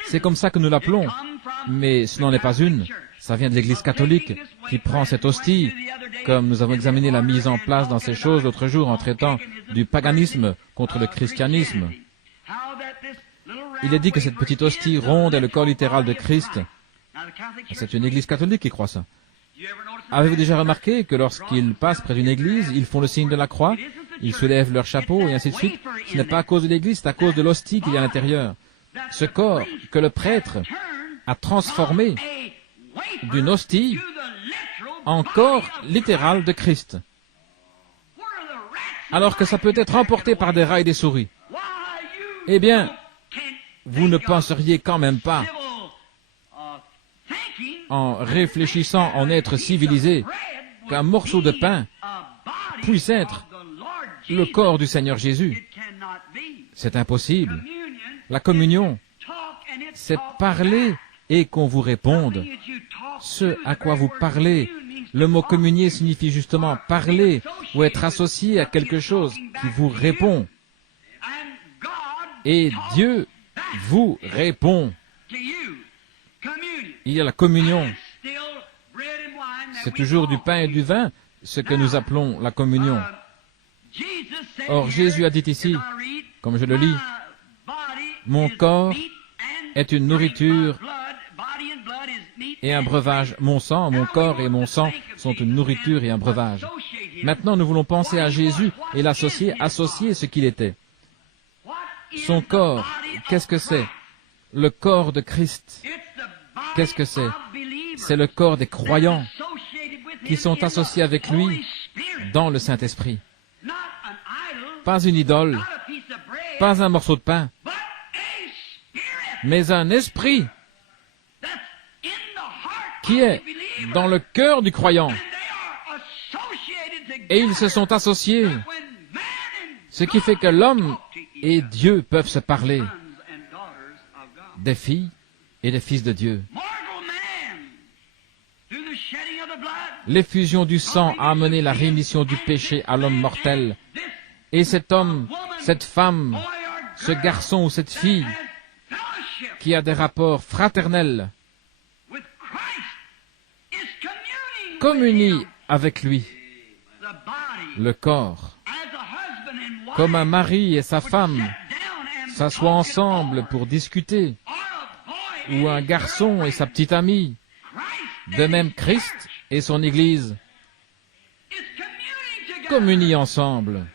C'est comme ça que nous l'appelons, mais ce n'en est pas une. Ça vient de l'Église catholique qui prend cette hostie, comme nous avons examiné la mise en place dans ces choses l'autre jour en traitant du paganisme contre le christianisme. Il est dit que cette petite hostie ronde est le corps littéral de Christ. C'est une Église catholique qui croit ça. Avez-vous déjà remarqué que lorsqu'ils passent près d'une église, ils font le signe de la croix, ils soulèvent leur chapeau et ainsi de suite? Ce n'est pas à cause de l'église, c'est à cause de l'hostie qu'il y a à l'intérieur. Ce corps que le prêtre a transformé d'une hostie en corps littéral de Christ. Alors que ça peut être emporté par des rats et des souris. Eh bien, vous ne penseriez quand même pas, en réfléchissant en être civilisé, qu'un morceau de pain puisse être le corps du Seigneur Jésus. C'est impossible. La communion, c'est parler et qu'on vous réponde. Ce à quoi vous parlez, le mot communier signifie justement parler ou être associé à quelque chose qui vous répond. Et Dieu vous répond. Il y a la communion. C'est toujours du pain et du vin, ce que nous appelons la communion. Or, Jésus a dit ici, comme je le lis, « Mon corps est une nourriture et un breuvage. Mon sang, mon corps et mon sang sont une nourriture et un breuvage. » Maintenant, nous voulons penser à Jésus et l'associer, associer ce qu'il était. Son corps, qu'est-ce que c'est? Le corps de Christ. Qu'est-ce que c'est? C'est le corps des croyants qui sont associés avec lui dans le Saint-Esprit. Pas une idole, pas un morceau de pain, mais un esprit qui est dans le cœur du croyant. Et ils se sont associés, ce qui fait que l'homme et Dieu peuvent se parler, des filles et des fils de Dieu. L'effusion du sang a amené la rémission du péché à l'homme mortel. Et cet homme, cette femme, ce garçon ou cette fille qui a des rapports fraternels communie avec lui. Le corps, comme un mari et sa femme s'assoient ensemble pour discuter, ou un garçon et sa petite amie, de même Christ et son Église communient ensemble.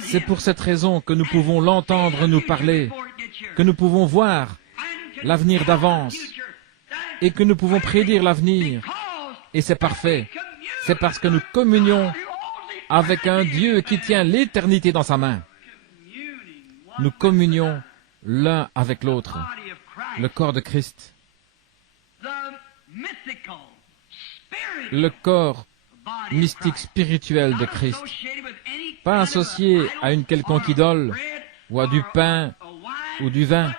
C'est pour cette raison que nous pouvons l'entendre nous parler, que nous pouvons voir l'avenir d'avance et que nous pouvons prédire l'avenir. Et c'est parfait. C'est parce que nous communions avec un Dieu qui tient l'éternité dans sa main. Nous communions l'un avec l'autre, le corps de Christ, le corps mystique spirituel de Christ, pas associé à une quelconque idole, ou à du pain, ou du vin,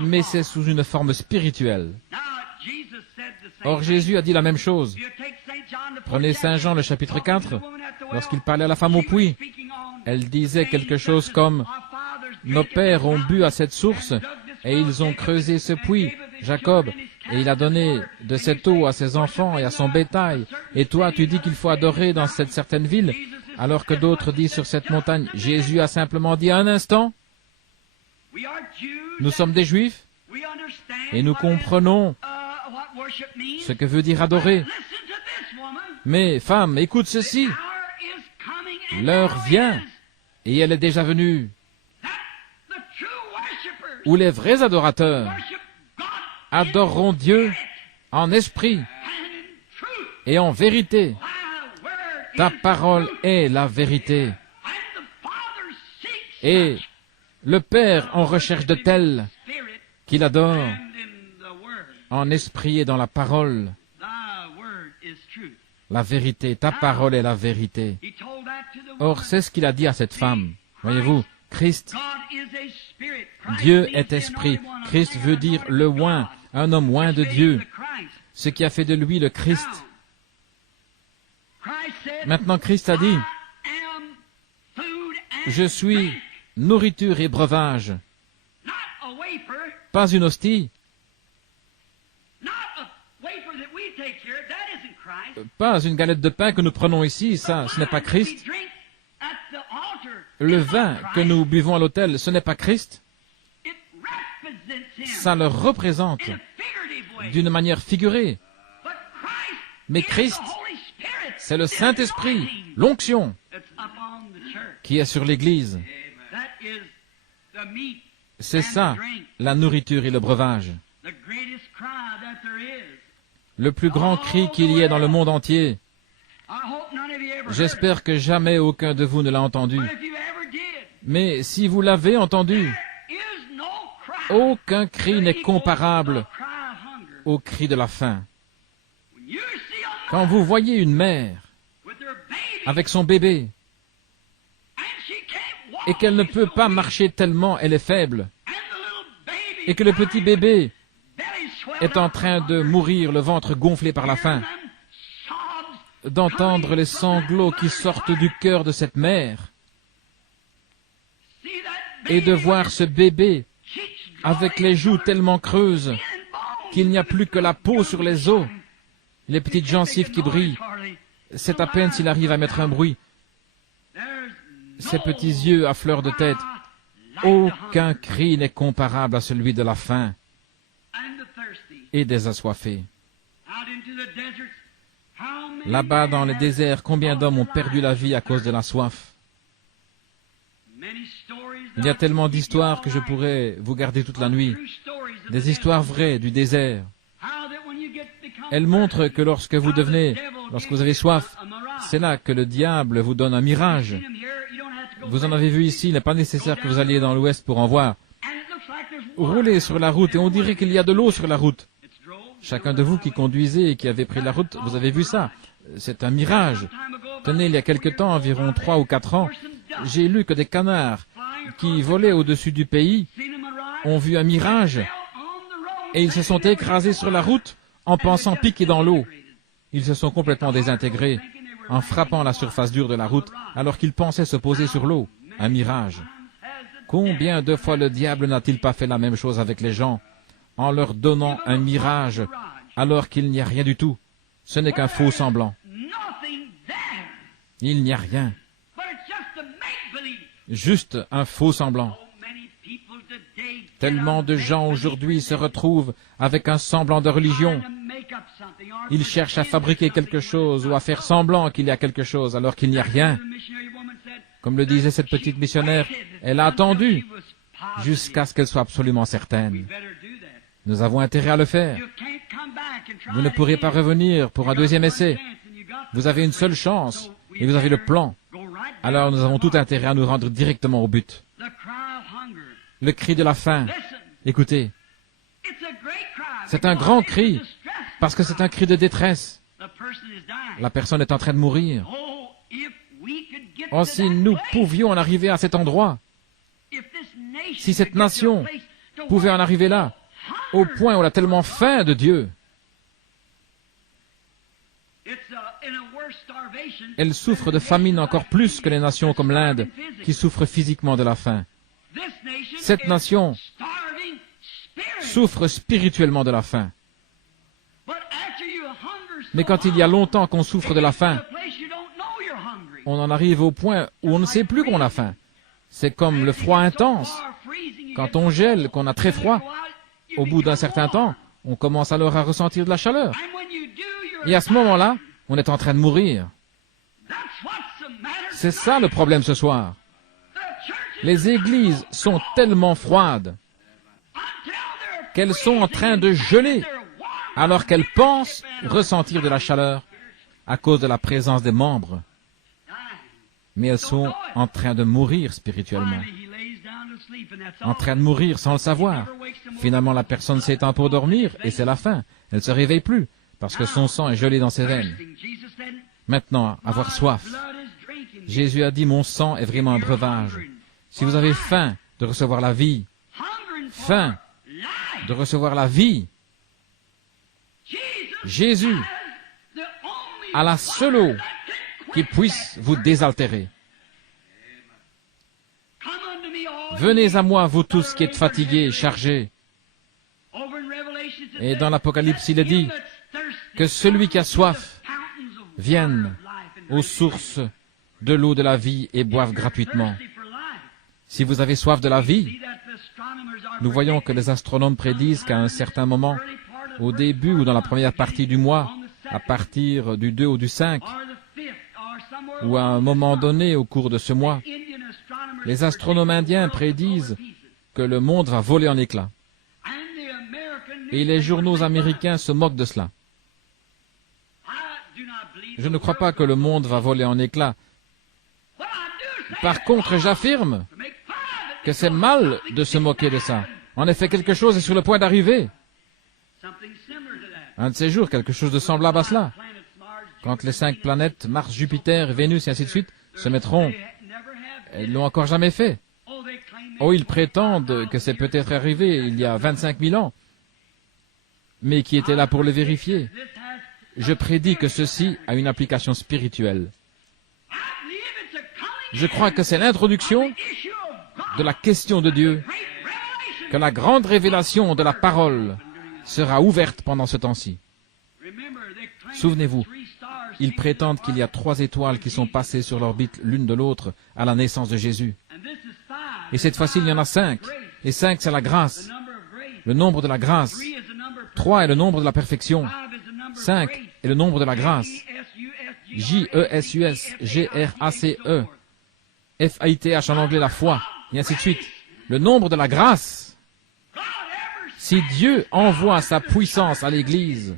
mais c'est sous une forme spirituelle. Or, Jésus a dit la même chose. Prenez Saint Jean, le chapitre 4, lorsqu'il parlait à la femme au puits. Elle disait quelque chose comme « Nos pères ont bu à cette source, et ils ont creusé ce puits, Jacob, et il a donné de cette eau à ses enfants et à son bétail. Et toi, tu dis qu'il faut adorer dans cette certaine ville, alors que d'autres disent sur cette montagne. » Jésus a simplement dit un instant, nous sommes des Juifs, et nous comprenons ce que veut dire adorer. Mais, femme, écoute ceci. L'heure vient, et elle est déjà venue, où les vrais adorateurs adoreront Dieu en esprit et en vérité. Ta parole est la vérité. Et le Père en recherche de tels qu'il adore en esprit et dans la parole. La vérité, ta parole est la vérité. Or, c'est ce qu'il a dit à cette femme. Voyez-vous, Christ, Dieu est esprit. Christ veut dire le oint, un homme oint de Dieu, ce qui a fait de lui le Christ. Maintenant, Christ a dit, je suis nourriture et breuvage, pas une hostie, pas une galette de pain que nous prenons ici, ça, ce n'est pas Christ. Le vin que nous buvons à l'autel, ce n'est pas Christ. Ça le représente d'une manière figurée. Mais Christ, c'est le Saint-Esprit, l'onction, qui est sur l'Église. C'est ça, la nourriture et le breuvage. Le plus grand cri qu'il y ait dans le monde entier. J'espère que jamais aucun de vous ne l'a entendu. Mais si vous l'avez entendu, aucun cri n'est comparable au cri de la faim. Quand vous voyez une mère avec son bébé et qu'elle ne peut pas marcher tellement elle est faible, et que le petit bébé est en train de mourir, le ventre gonflé par la faim, d'entendre les sanglots qui sortent du cœur de cette mère, et de voir ce bébé avec les joues tellement creuses qu'il n'y a plus que la peau sur les os, les petites gencives qui brillent, c'est à peine s'il arrive à mettre un bruit, ses petits yeux à fleur de tête. Aucun cri n'est comparable à celui de la faim et des assoiffés. Là-bas dans les déserts, combien d'hommes ont perdu la vie à cause de la soif? Il y a tellement d'histoires que je pourrais vous garder toute la nuit. Des histoires vraies du désert. Elles montrent que lorsque vous avez soif, c'est là que le diable vous donne un mirage. Vous en avez vu ici, il n'est pas nécessaire que vous alliez dans l'ouest pour en voir. Roulez sur la route et on dirait qu'il y a de l'eau sur la route. Chacun de vous qui conduisez et qui avez pris la route, vous avez vu ça. C'est un mirage. Tenez, il y a quelque temps, environ 3 ou 4 ans, j'ai lu que des canards qui volaient au-dessus du pays ont vu un mirage et ils se sont écrasés sur la route en pensant piquer dans l'eau. Ils se sont complètement désintégrés en frappant la surface dure de la route alors qu'ils pensaient se poser sur l'eau. Un mirage. Combien de fois le diable n'a-t-il pas fait la même chose avec les gens en leur donnant un mirage alors qu'il n'y a rien du tout? Ce n'est qu'un faux semblant. Il n'y a rien. Juste un faux semblant. Tellement de gens aujourd'hui se retrouvent avec un semblant de religion. Ils cherchent à fabriquer quelque chose ou à faire semblant qu'il y a quelque chose alors qu'il n'y a rien. Comme le disait cette petite missionnaire, elle a attendu jusqu'à ce qu'elle soit absolument certaine. Nous avons intérêt à le faire. Vous ne pourrez pas revenir pour un deuxième essai. Vous avez une seule chance et vous avez le plan. Alors nous avons tout intérêt à nous rendre directement au but. Le cri de la faim. Écoutez, c'est un grand cri parce que c'est un cri de détresse. La personne est en train de mourir. Oh, si nous pouvions en arriver à cet endroit, si cette nation pouvait en arriver là, au point où elle a tellement faim de Dieu, elle souffre de famine encore plus que les nations comme l'Inde, qui souffrent physiquement de la faim. Cette nation souffre spirituellement de la faim. Mais quand il y a longtemps qu'on souffre de la faim, on en arrive au point où on ne sait plus qu'on a faim. C'est comme le froid intense. Quand on gèle, qu'on a très froid, au bout d'un certain temps, on commence alors à ressentir de la chaleur. Et à ce moment-là, on est en train de mourir. C'est ça le problème ce soir. Les églises sont tellement froides qu'elles sont en train de geler alors qu'elles pensent ressentir de la chaleur à cause de la présence des membres. Mais elles sont en train de mourir spirituellement. En train de mourir sans le savoir. Finalement, la personne s'étend pour dormir et c'est la fin. Elle ne se réveille plus parce que son sang est gelé dans ses veines. Maintenant, avoir soif. Jésus a dit, mon sang est vraiment un breuvage. Si vous avez faim de recevoir la vie, faim de recevoir la vie, Jésus a la seule eau qui puisse vous désaltérer. Venez à moi, vous tous qui êtes fatigués et chargés. Et dans l'Apocalypse, il est dit que celui qui a soif vienne aux sources de l'eau de la vie et boive gratuitement. Si vous avez soif de la vie, nous voyons que les astronomes prédisent qu'à un certain moment, au début ou dans la première partie du mois, à partir du 2 ou du 5, ou à un moment donné au cours de ce mois, les astronomes indiens prédisent que le monde va voler en éclats. Et les journaux américains se moquent de cela. Je ne crois pas que le monde va voler en éclats. Par contre, j'affirme que c'est mal de se moquer de ça. En effet, quelque chose est sur le point d'arriver. Un de ces jours, quelque chose de semblable à cela. Quand les 5 planètes, Mars, Jupiter, Vénus et ainsi de suite, se mettront, ils ne l'ont encore jamais fait. Oh, ils prétendent que c'est peut-être arrivé il y a 25 000 ans, mais qui était là pour le vérifier. Je prédis que ceci a une application spirituelle. Je crois que c'est l'introduction de la question de Dieu, que la grande révélation de la parole sera ouverte pendant ce temps-ci. Souvenez-vous, ils prétendent qu'il y a 3 étoiles qui sont passées sur l'orbite l'une de l'autre à la naissance de Jésus. Et cette fois-ci, il y en a 5. Et 5, c'est la grâce, le nombre de la grâce. 3 est le nombre de la perfection. 5 est le nombre de la grâce. J-E-S-U-S, G-R-A-C-E, F-A-I-T-H en anglais, la foi, et ainsi de suite. Le nombre de la grâce. Si Dieu envoie sa puissance à l'Église,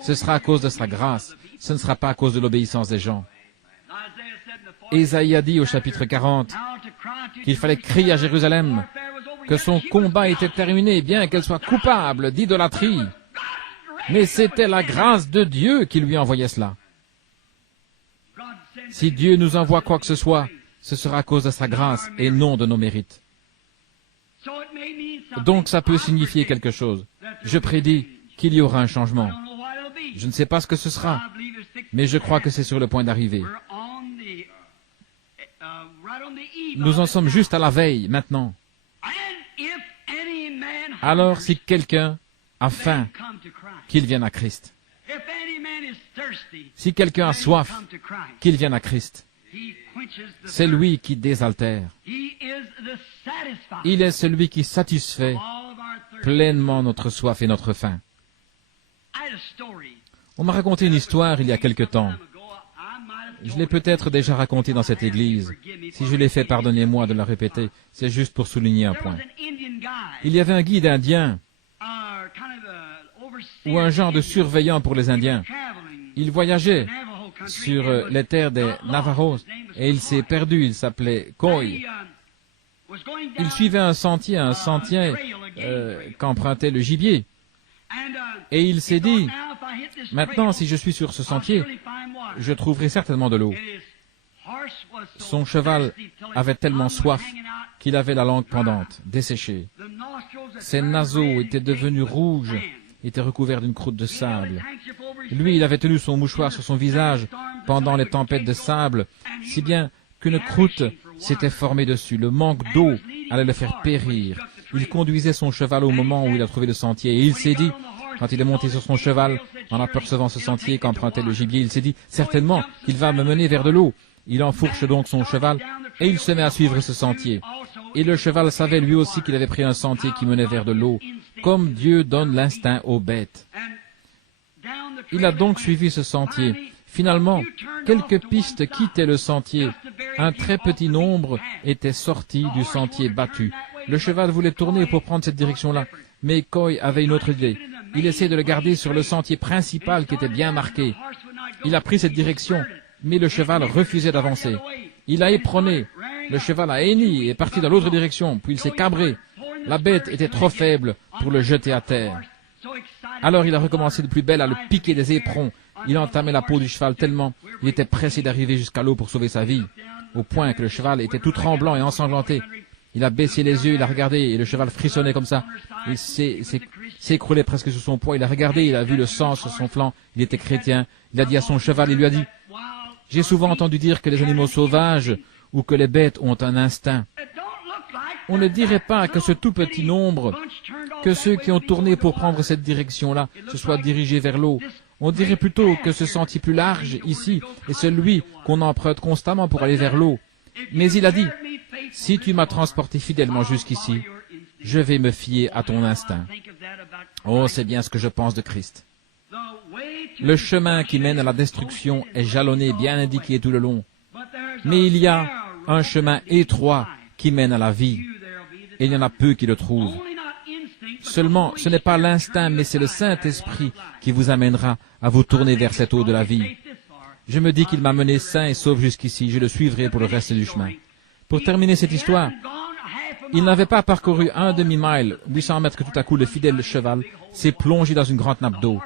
ce sera à cause de sa grâce. Ce ne sera pas à cause de l'obéissance des gens. Ésaïe a dit au chapitre 40 qu'il fallait crier à Jérusalem que son combat était terminé, bien qu'elle soit coupable d'idolâtrie. Mais c'était la grâce de Dieu qui lui envoyait cela. Si Dieu nous envoie quoi que ce soit, ce sera à cause de sa grâce et non de nos mérites. Donc ça peut signifier quelque chose. Je prédis qu'il y aura un changement. Je ne sais pas ce que ce sera, mais je crois que c'est sur le point d'arriver. Nous en sommes juste à la veille, maintenant. Alors, si quelqu'un a faim, qu'il vienne à Christ. Si quelqu'un a soif, qu'il vienne à Christ. C'est lui qui désaltère. Il est celui qui satisfait pleinement notre soif et notre faim. On m'a raconté une histoire il y a quelque temps. Je l'ai peut-être déjà racontée dans cette église. Si je l'ai fait, pardonnez-moi de la répéter. C'est juste pour souligner un point. Il y avait un guide indien, ou un genre de surveillant pour les Indiens. Il voyageait sur les terres des Navajos et il s'est perdu. Il s'appelait Coy. Il suivait un sentier qu'empruntait le gibier. Et il s'est dit, maintenant, si je suis sur ce sentier, je trouverai certainement de l'eau. Son cheval avait tellement soif qu'il avait la langue pendante, desséchée. Ses naseaux étaient devenus rouges, étaient recouverts d'une croûte de sable. Lui, il avait tenu son mouchoir sur son visage pendant les tempêtes de sable, si bien qu'une croûte s'était formée dessus. Le manque d'eau allait le faire périr. Il conduisait son cheval au moment où il a trouvé le sentier, et il s'est dit, quand il est monté sur son cheval, en apercevant ce sentier qu'empruntait le gibier, il s'est dit, certainement, il va me mener vers de l'eau. Il enfourche donc son cheval, et il se met à suivre ce sentier. Et le cheval savait lui aussi qu'il avait pris un sentier qui menait vers de l'eau, comme Dieu donne l'instinct aux bêtes. Il a donc suivi ce sentier. Finalement, quelques pistes quittaient le sentier. Un très petit nombre était sorti du sentier battu. Le cheval voulait tourner pour prendre cette direction-là, mais Coy avait une autre idée. Il essayait de le garder sur le sentier principal qui était bien marqué. Il a pris cette direction, mais le cheval refusait d'avancer. Il a éperonné. Le cheval a henni et est parti dans l'autre direction, puis il s'est cabré. La bête était trop faible pour le jeter à terre. Alors il a recommencé de plus belle à le piquer des éperons. Il entamait la peau du cheval tellement il était pressé d'arriver jusqu'à l'eau pour sauver sa vie, au point que le cheval était tout tremblant et ensanglanté. Il a baissé les yeux, il a regardé, et le cheval frissonnait comme ça. Il s'écroulait presque sous son poids. Il a regardé, il a vu le sang sur son flanc. Il était chrétien. Il a dit à son cheval, il lui a dit, « J'ai souvent entendu dire que les animaux sauvages ou que les bêtes ont un instinct. On ne dirait pas que ce tout petit nombre, que ceux qui ont tourné pour prendre cette direction-là, se soient dirigés vers l'eau. On dirait plutôt que ce sentier plus large, ici, est celui qu'on emprunte constamment pour aller vers l'eau. Mais il a dit, « Si tu m'as transporté fidèlement jusqu'ici, je vais me fier à ton instinct. » Oh, c'est bien ce que je pense de Christ. Le chemin qui mène à la destruction est jalonné, bien indiqué tout le long. Mais il y a un chemin étroit qui mène à la vie. Et il y en a peu qui le trouvent. Seulement, ce n'est pas l'instinct, mais c'est le Saint-Esprit qui vous amènera à vous tourner vers cette eau de la vie. Je me dis qu'il m'a mené sain et sauf jusqu'ici. Je le suivrai pour le reste du chemin. Pour terminer cette histoire, il n'avait pas parcouru un demi-mile, 800 mètres, que tout à coup le fidèle cheval s'est plongé dans une grande nappe d'eau.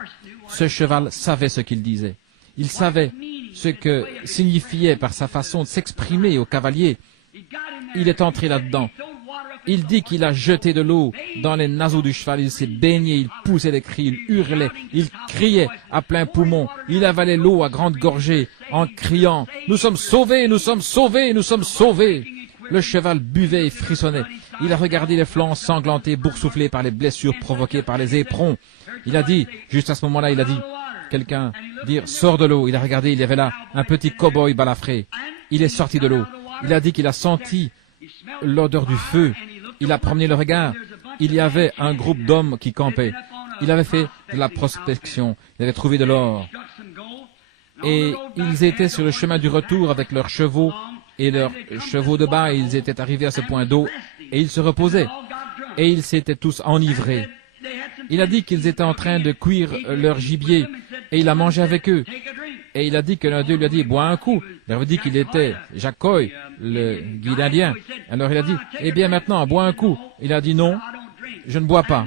Ce cheval savait ce qu'il disait. Il savait ce que signifiait par sa façon de s'exprimer au cavalier. Il est entré là-dedans. Il dit qu'il a jeté de l'eau dans les naseaux du cheval, il s'est baigné, il poussait des cris, il hurlait, il criait à plein poumon, il avalait l'eau à grande gorgée en criant « Nous sommes sauvés, nous sommes sauvés, nous sommes sauvés !» Le cheval buvait et frissonnait. Il a regardé les flancs sanglantés, boursouflés par les blessures provoquées par les éperons. Il a dit, juste à ce moment-là, il a dit, quelqu'un dire « Sors de l'eau !» Il a regardé, il y avait là un petit cow-boy balafré. Il est sorti de l'eau. Il a dit qu'il a senti l'odeur du feu. Il a promené le regard. Il y avait un groupe d'hommes qui campaient. Il avait fait de la prospection. Il avait trouvé de l'or. Et ils étaient sur le chemin du retour avec leurs chevaux et leurs chevaux de bas. Ils étaient arrivés à ce point d'eau et ils se reposaient. Et ils s'étaient tous enivrés. Il a dit qu'ils étaient en train de cuire leur gibier et il a mangé avec eux. Et il a dit que l'un d'eux lui a dit, bois un coup. Il avait dit qu'il était Jacques Coy, le guide indien. Alors il a dit, eh bien maintenant, bois un coup. Il a dit, non, je ne bois pas.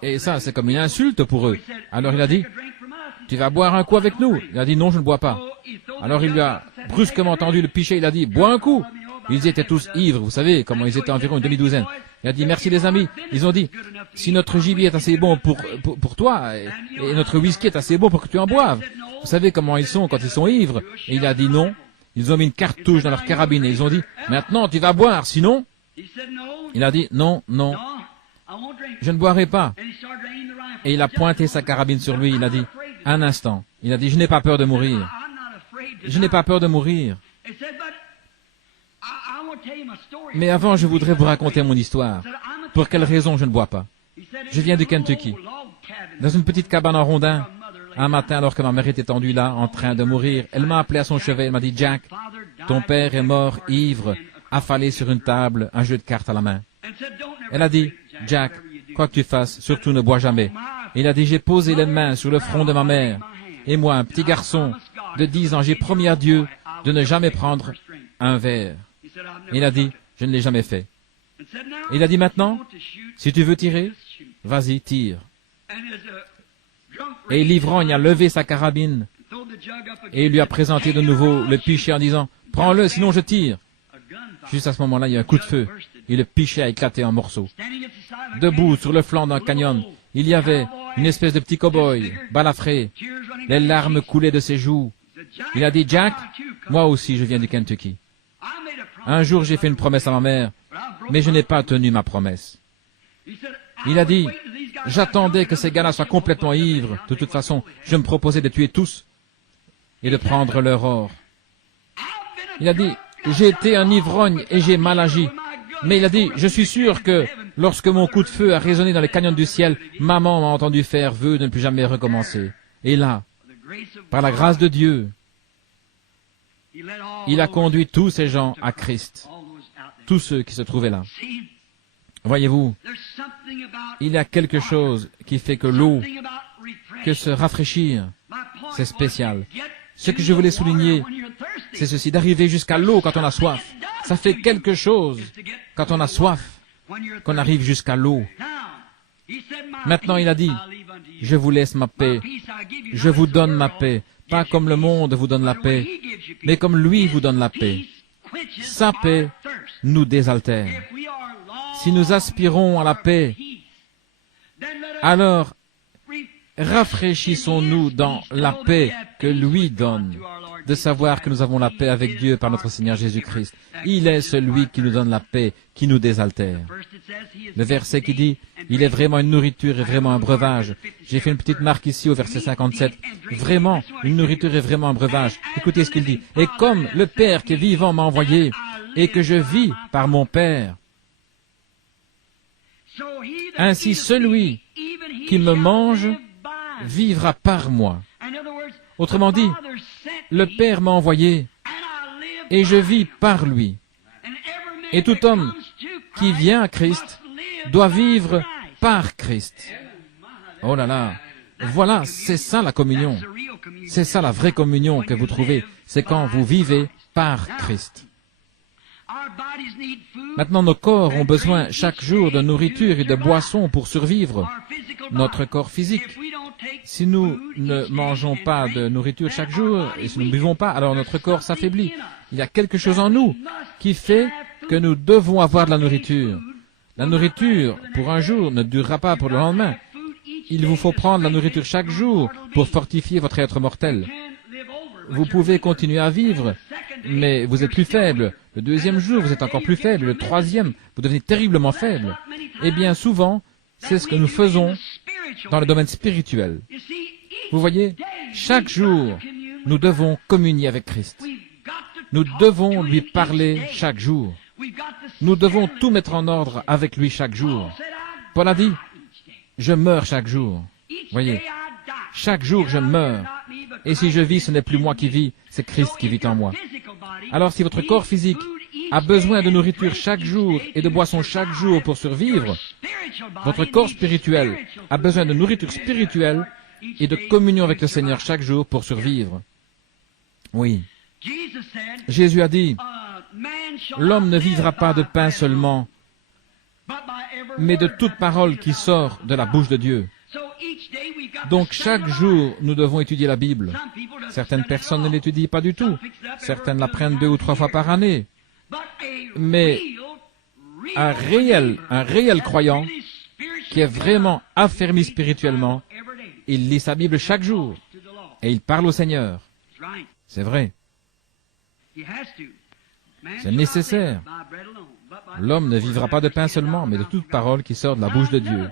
Et ça, c'est comme une insulte pour eux. Alors il a dit, tu vas boire un coup avec nous. Il a dit, non, je ne bois pas. Alors il lui a brusquement tendu le pichet, il a dit, bois un coup. Ils étaient tous ivres, vous savez, comment ils étaient environ une demi-douzaine. Il a dit, merci les amis. Ils ont dit, si notre gibier est assez bon pour toi, et notre whisky est assez bon pour que tu en boives. Vous savez comment ils sont quand ils sont ivres. Et il a dit non. Ils ont mis une cartouche dans leur carabine et ils ont dit, maintenant tu vas boire, sinon... Il a dit, non, non, je ne boirai pas. Et il a pointé sa carabine sur lui, il a dit, un instant. Il a dit, je n'ai pas peur de mourir. Je n'ai pas peur de mourir. Mais avant, je voudrais vous raconter mon histoire. Pour quelle raison je ne bois pas? Je viens du Kentucky. Dans une petite cabane en rondin, un matin, alors que ma mère était tendue là, en train de mourir, elle m'a appelé à son chevet, elle m'a dit, Jack, ton père est mort, ivre, affalé sur une table, un jeu de cartes à la main. Elle a dit, Jack, quoi que tu fasses, surtout ne bois jamais. Il a dit, j'ai posé les mains sur le front de ma mère. Et moi, un petit garçon de 10 ans, j'ai promis à Dieu de ne jamais prendre un verre. Il a dit, je ne l'ai jamais fait. Il a dit, maintenant, si tu veux tirer, vas-y, tire. Et l'ivrogne a levé sa carabine et lui a présenté de nouveau le pichet en disant, prends-le, sinon je tire. Juste à ce moment-là, il y a un coup de feu et le pichet a éclaté en morceaux. Debout sur le flanc d'un canyon, il y avait une espèce de petit cow-boy, balafré. Les larmes coulaient de ses joues. Il a dit, Jack, moi aussi je viens du Kentucky. Un jour j'ai fait une promesse à ma mère, mais je n'ai pas tenu ma promesse. Il a dit, j'attendais que ces gars-là soient complètement ivres. De toute façon, je me proposais de tuer tous et de prendre leur or. Il a dit, j'ai été un ivrogne et j'ai mal agi. Mais il a dit, je suis sûr que lorsque mon coup de feu a résonné dans les canyons du ciel, maman m'a entendu faire vœu de ne plus jamais recommencer. Et là, par la grâce de Dieu, il a conduit tous ces gens à Christ, tous ceux qui se trouvaient là. Voyez-vous, il y a quelque chose qui fait que l'eau, que se rafraîchir, c'est spécial. Ce que je voulais souligner, c'est ceci, d'arriver jusqu'à l'eau quand on a soif. Ça fait quelque chose quand on a soif, qu'on arrive jusqu'à l'eau. Maintenant, il a dit, je vous laisse ma paix, je vous donne ma paix, pas comme le monde vous donne la paix, mais comme lui vous donne la paix. Sa paix nous désaltère. Si nous aspirons à la paix, alors rafraîchissons-nous dans la paix que lui donne, de savoir que nous avons la paix avec Dieu par notre Seigneur Jésus-Christ. Il est celui qui nous donne la paix, qui nous désaltère. Le verset qui dit, il est vraiment une nourriture et vraiment un breuvage. J'ai fait une petite marque ici au verset 57. Vraiment, une nourriture et vraiment un breuvage. Écoutez ce qu'il dit. Et comme le Père qui est vivant m'a envoyé, et que je vis par mon Père, ainsi celui qui me mange vivra par moi. Autrement dit, le Père m'a envoyé et je vis par lui. Et tout homme qui vient à Christ doit vivre par Christ. Oh là là, voilà, c'est ça la communion. C'est ça la vraie communion que vous trouvez. C'est quand vous vivez par Christ. Maintenant, nos corps ont besoin chaque jour de nourriture et de boissons pour survivre. Notre corps physique. Si nous ne mangeons pas de nourriture chaque jour et si nous ne buvons pas, alors notre corps s'affaiblit. Il y a quelque chose en nous qui fait que nous devons avoir de la nourriture. La nourriture, pour un jour, ne durera pas pour le lendemain. Il vous faut prendre la nourriture chaque jour pour fortifier votre être mortel. Vous pouvez continuer à vivre, mais vous êtes plus faible. Le deuxième jour, vous êtes encore plus faible. Le troisième, vous devenez terriblement faible. Et bien souvent, c'est ce que nous faisons dans le domaine spirituel. Vous voyez, chaque jour, nous devons communier avec Christ. Nous devons lui parler chaque jour. Nous devons tout mettre en ordre avec lui chaque jour. Paul a dit, je meurs chaque jour. Voyez, chaque jour je meurs. Et si je vis, ce n'est plus moi qui vis, c'est Christ qui vit en moi. Alors si votre corps physique a besoin de nourriture chaque jour et de boissons chaque jour pour survivre, votre corps spirituel a besoin de nourriture spirituelle et de communion avec le Seigneur chaque jour pour survivre. Oui. Jésus a dit, l'homme ne vivra pas de pain seulement, mais de toute parole qui sort de la bouche de Dieu. Donc chaque jour, nous devons étudier la Bible. Certaines personnes ne l'étudient pas du tout. Certaines l'apprennent 2 ou 3 fois par année. Mais un réel croyant qui est vraiment affermi spirituellement, il lit sa Bible chaque jour et il parle au Seigneur. C'est vrai. C'est nécessaire. L'homme ne vivra pas de pain seulement, mais de toute parole qui sort de la bouche de Dieu.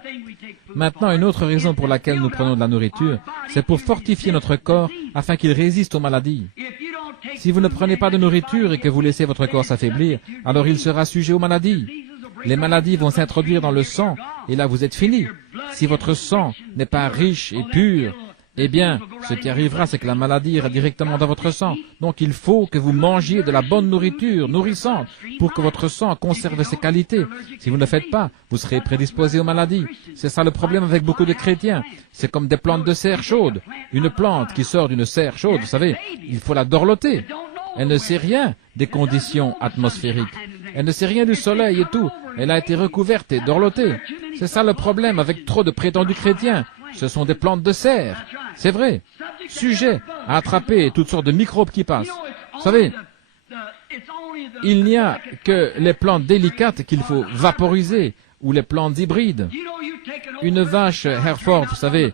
Maintenant, une autre raison pour laquelle nous prenons de la nourriture, c'est pour fortifier notre corps afin qu'il résiste aux maladies. Si vous ne prenez pas de nourriture et que vous laissez votre corps s'affaiblir, alors il sera sujet aux maladies. Les maladies vont s'introduire dans le sang, et là vous êtes fini. Si votre sang n'est pas riche et pur, eh bien, ce qui arrivera, c'est que la maladie ira directement dans votre sang. Donc il faut que vous mangiez de la bonne nourriture, nourrissante, pour que votre sang conserve ses qualités. Si vous ne le faites pas, vous serez prédisposé aux maladies. C'est ça le problème avec beaucoup de chrétiens. C'est comme des plantes de serre chaude. Une plante qui sort d'une serre chaude, vous savez, il faut la dorloter. Elle ne sait rien des conditions atmosphériques. Elle ne sait rien du soleil et tout. Elle a été recouverte et dorlotée. C'est ça le problème avec trop de prétendus chrétiens. Ce sont des plantes de serre. C'est vrai. Sujet à attraper toutes sortes de microbes qui passent. Vous savez, il n'y a que les plantes délicates qu'il faut vaporiser, ou les plantes hybrides. Une vache Hereford, vous savez,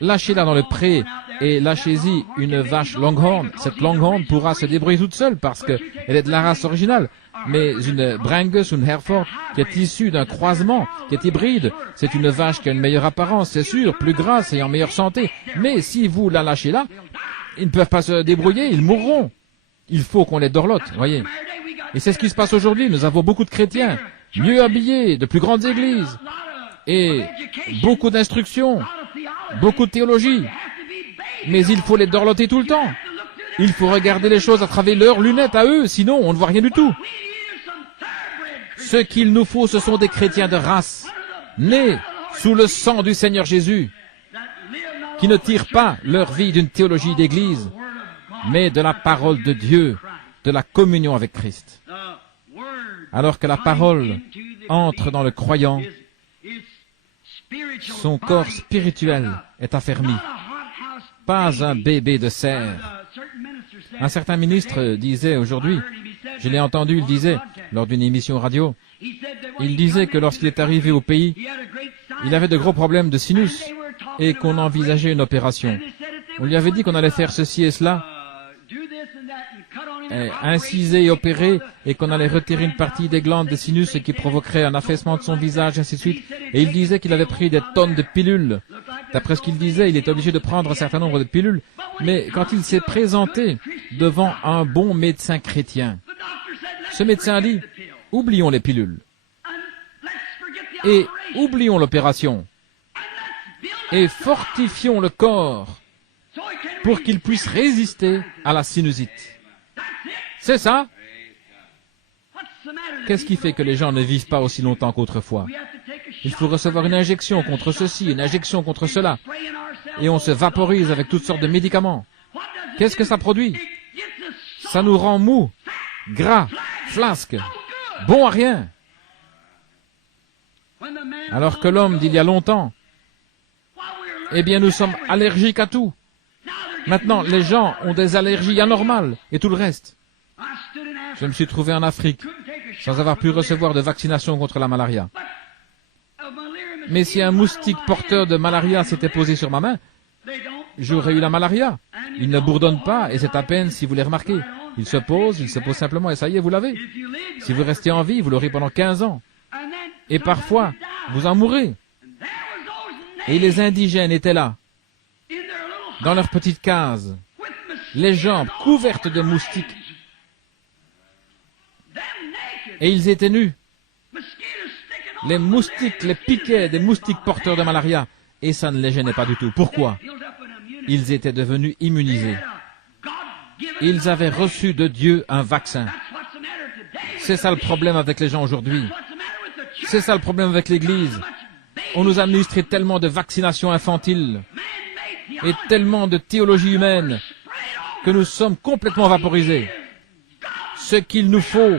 lâchez-la dans le pré et lâchez-y une vache Longhorn. Cette Longhorn pourra se débrouiller toute seule parce qu'elle est de la race originale. Mais une Brangus ou une Hereford qui est issue d'un croisement, qui est hybride, c'est une vache qui a une meilleure apparence, c'est sûr, plus grasse et en meilleure santé. Mais si vous la lâchez là, ils ne peuvent pas se débrouiller, ils mourront. Il faut qu'on les dorlote, voyez. Et c'est ce qui se passe aujourd'hui. Nous avons beaucoup de chrétiens, mieux habillés, de plus grandes églises, et beaucoup d'instructions, beaucoup de théologie. Mais il faut les dorloter tout le temps. Il faut regarder les choses à travers leurs lunettes à eux, sinon on ne voit rien du tout. Ce qu'il nous faut, ce sont des chrétiens de race, nés sous le sang du Seigneur Jésus, qui ne tirent pas leur vie d'une théologie d'église, mais de la parole de Dieu, de la communion avec Christ. Alors que la parole entre dans le croyant, son corps spirituel est affermi. Pas un bébé de serre. Un certain ministre disait aujourd'hui, je l'ai entendu, il disait, lors d'une émission radio, il disait que lorsqu'il est arrivé au pays, il avait de gros problèmes de sinus et qu'on envisageait une opération. On lui avait dit qu'on allait faire ceci et cela, inciser et opérer, et qu'on allait retirer une partie des glandes de sinus qui provoquerait un affaissement de son visage, ainsi de suite. Et il disait qu'il avait pris des tonnes de pilules. D'après ce qu'il disait, il était obligé de prendre un certain nombre de pilules. Mais quand il s'est présenté devant un bon médecin chrétien, ce médecin a dit, oublions les pilules. Et oublions l'opération. et fortifions le corps pour qu'il puisse résister à la sinusite. C'est ça. Qu'est-ce qui fait que les gens ne vivent pas aussi longtemps qu'autrefois? Il faut recevoir une injection contre ceci, une injection contre cela, et on se vaporise avec toutes sortes de médicaments. Qu'est-ce que ça produit? Ça nous rend mous, gras, flasques, bons à rien. Alors que l'homme d'il y a longtemps, eh bien nous sommes allergiques à tout. Maintenant, les gens ont des allergies anormales et tout le reste. Je me suis trouvé en Afrique sans avoir pu recevoir de vaccination contre la malaria. Mais si un moustique porteur de malaria s'était posé sur ma main, j'aurais eu la malaria. Il ne bourdonne pas et c'est à peine si vous les remarquez. Il se pose simplement et ça y est, vous l'avez. Si vous restez en vie, vous l'aurez pendant 15 ans. Et parfois, vous en mourrez. Et les indigènes étaient là, dans leurs petites cases, les jambes couvertes de moustiques. Et ils étaient nus. Les moustiques les piquaient, des moustiques porteurs de malaria. Et ça ne les gênait pas du tout. Pourquoi? Ils étaient devenus immunisés. Ils avaient reçu de Dieu un vaccin. C'est ça le problème avec les gens aujourd'hui. C'est ça le problème avec l'Église. On nous a administré tellement de vaccinations infantiles et tellement de théologie humaine que nous sommes complètement vaporisés. Ce qu'il nous faut,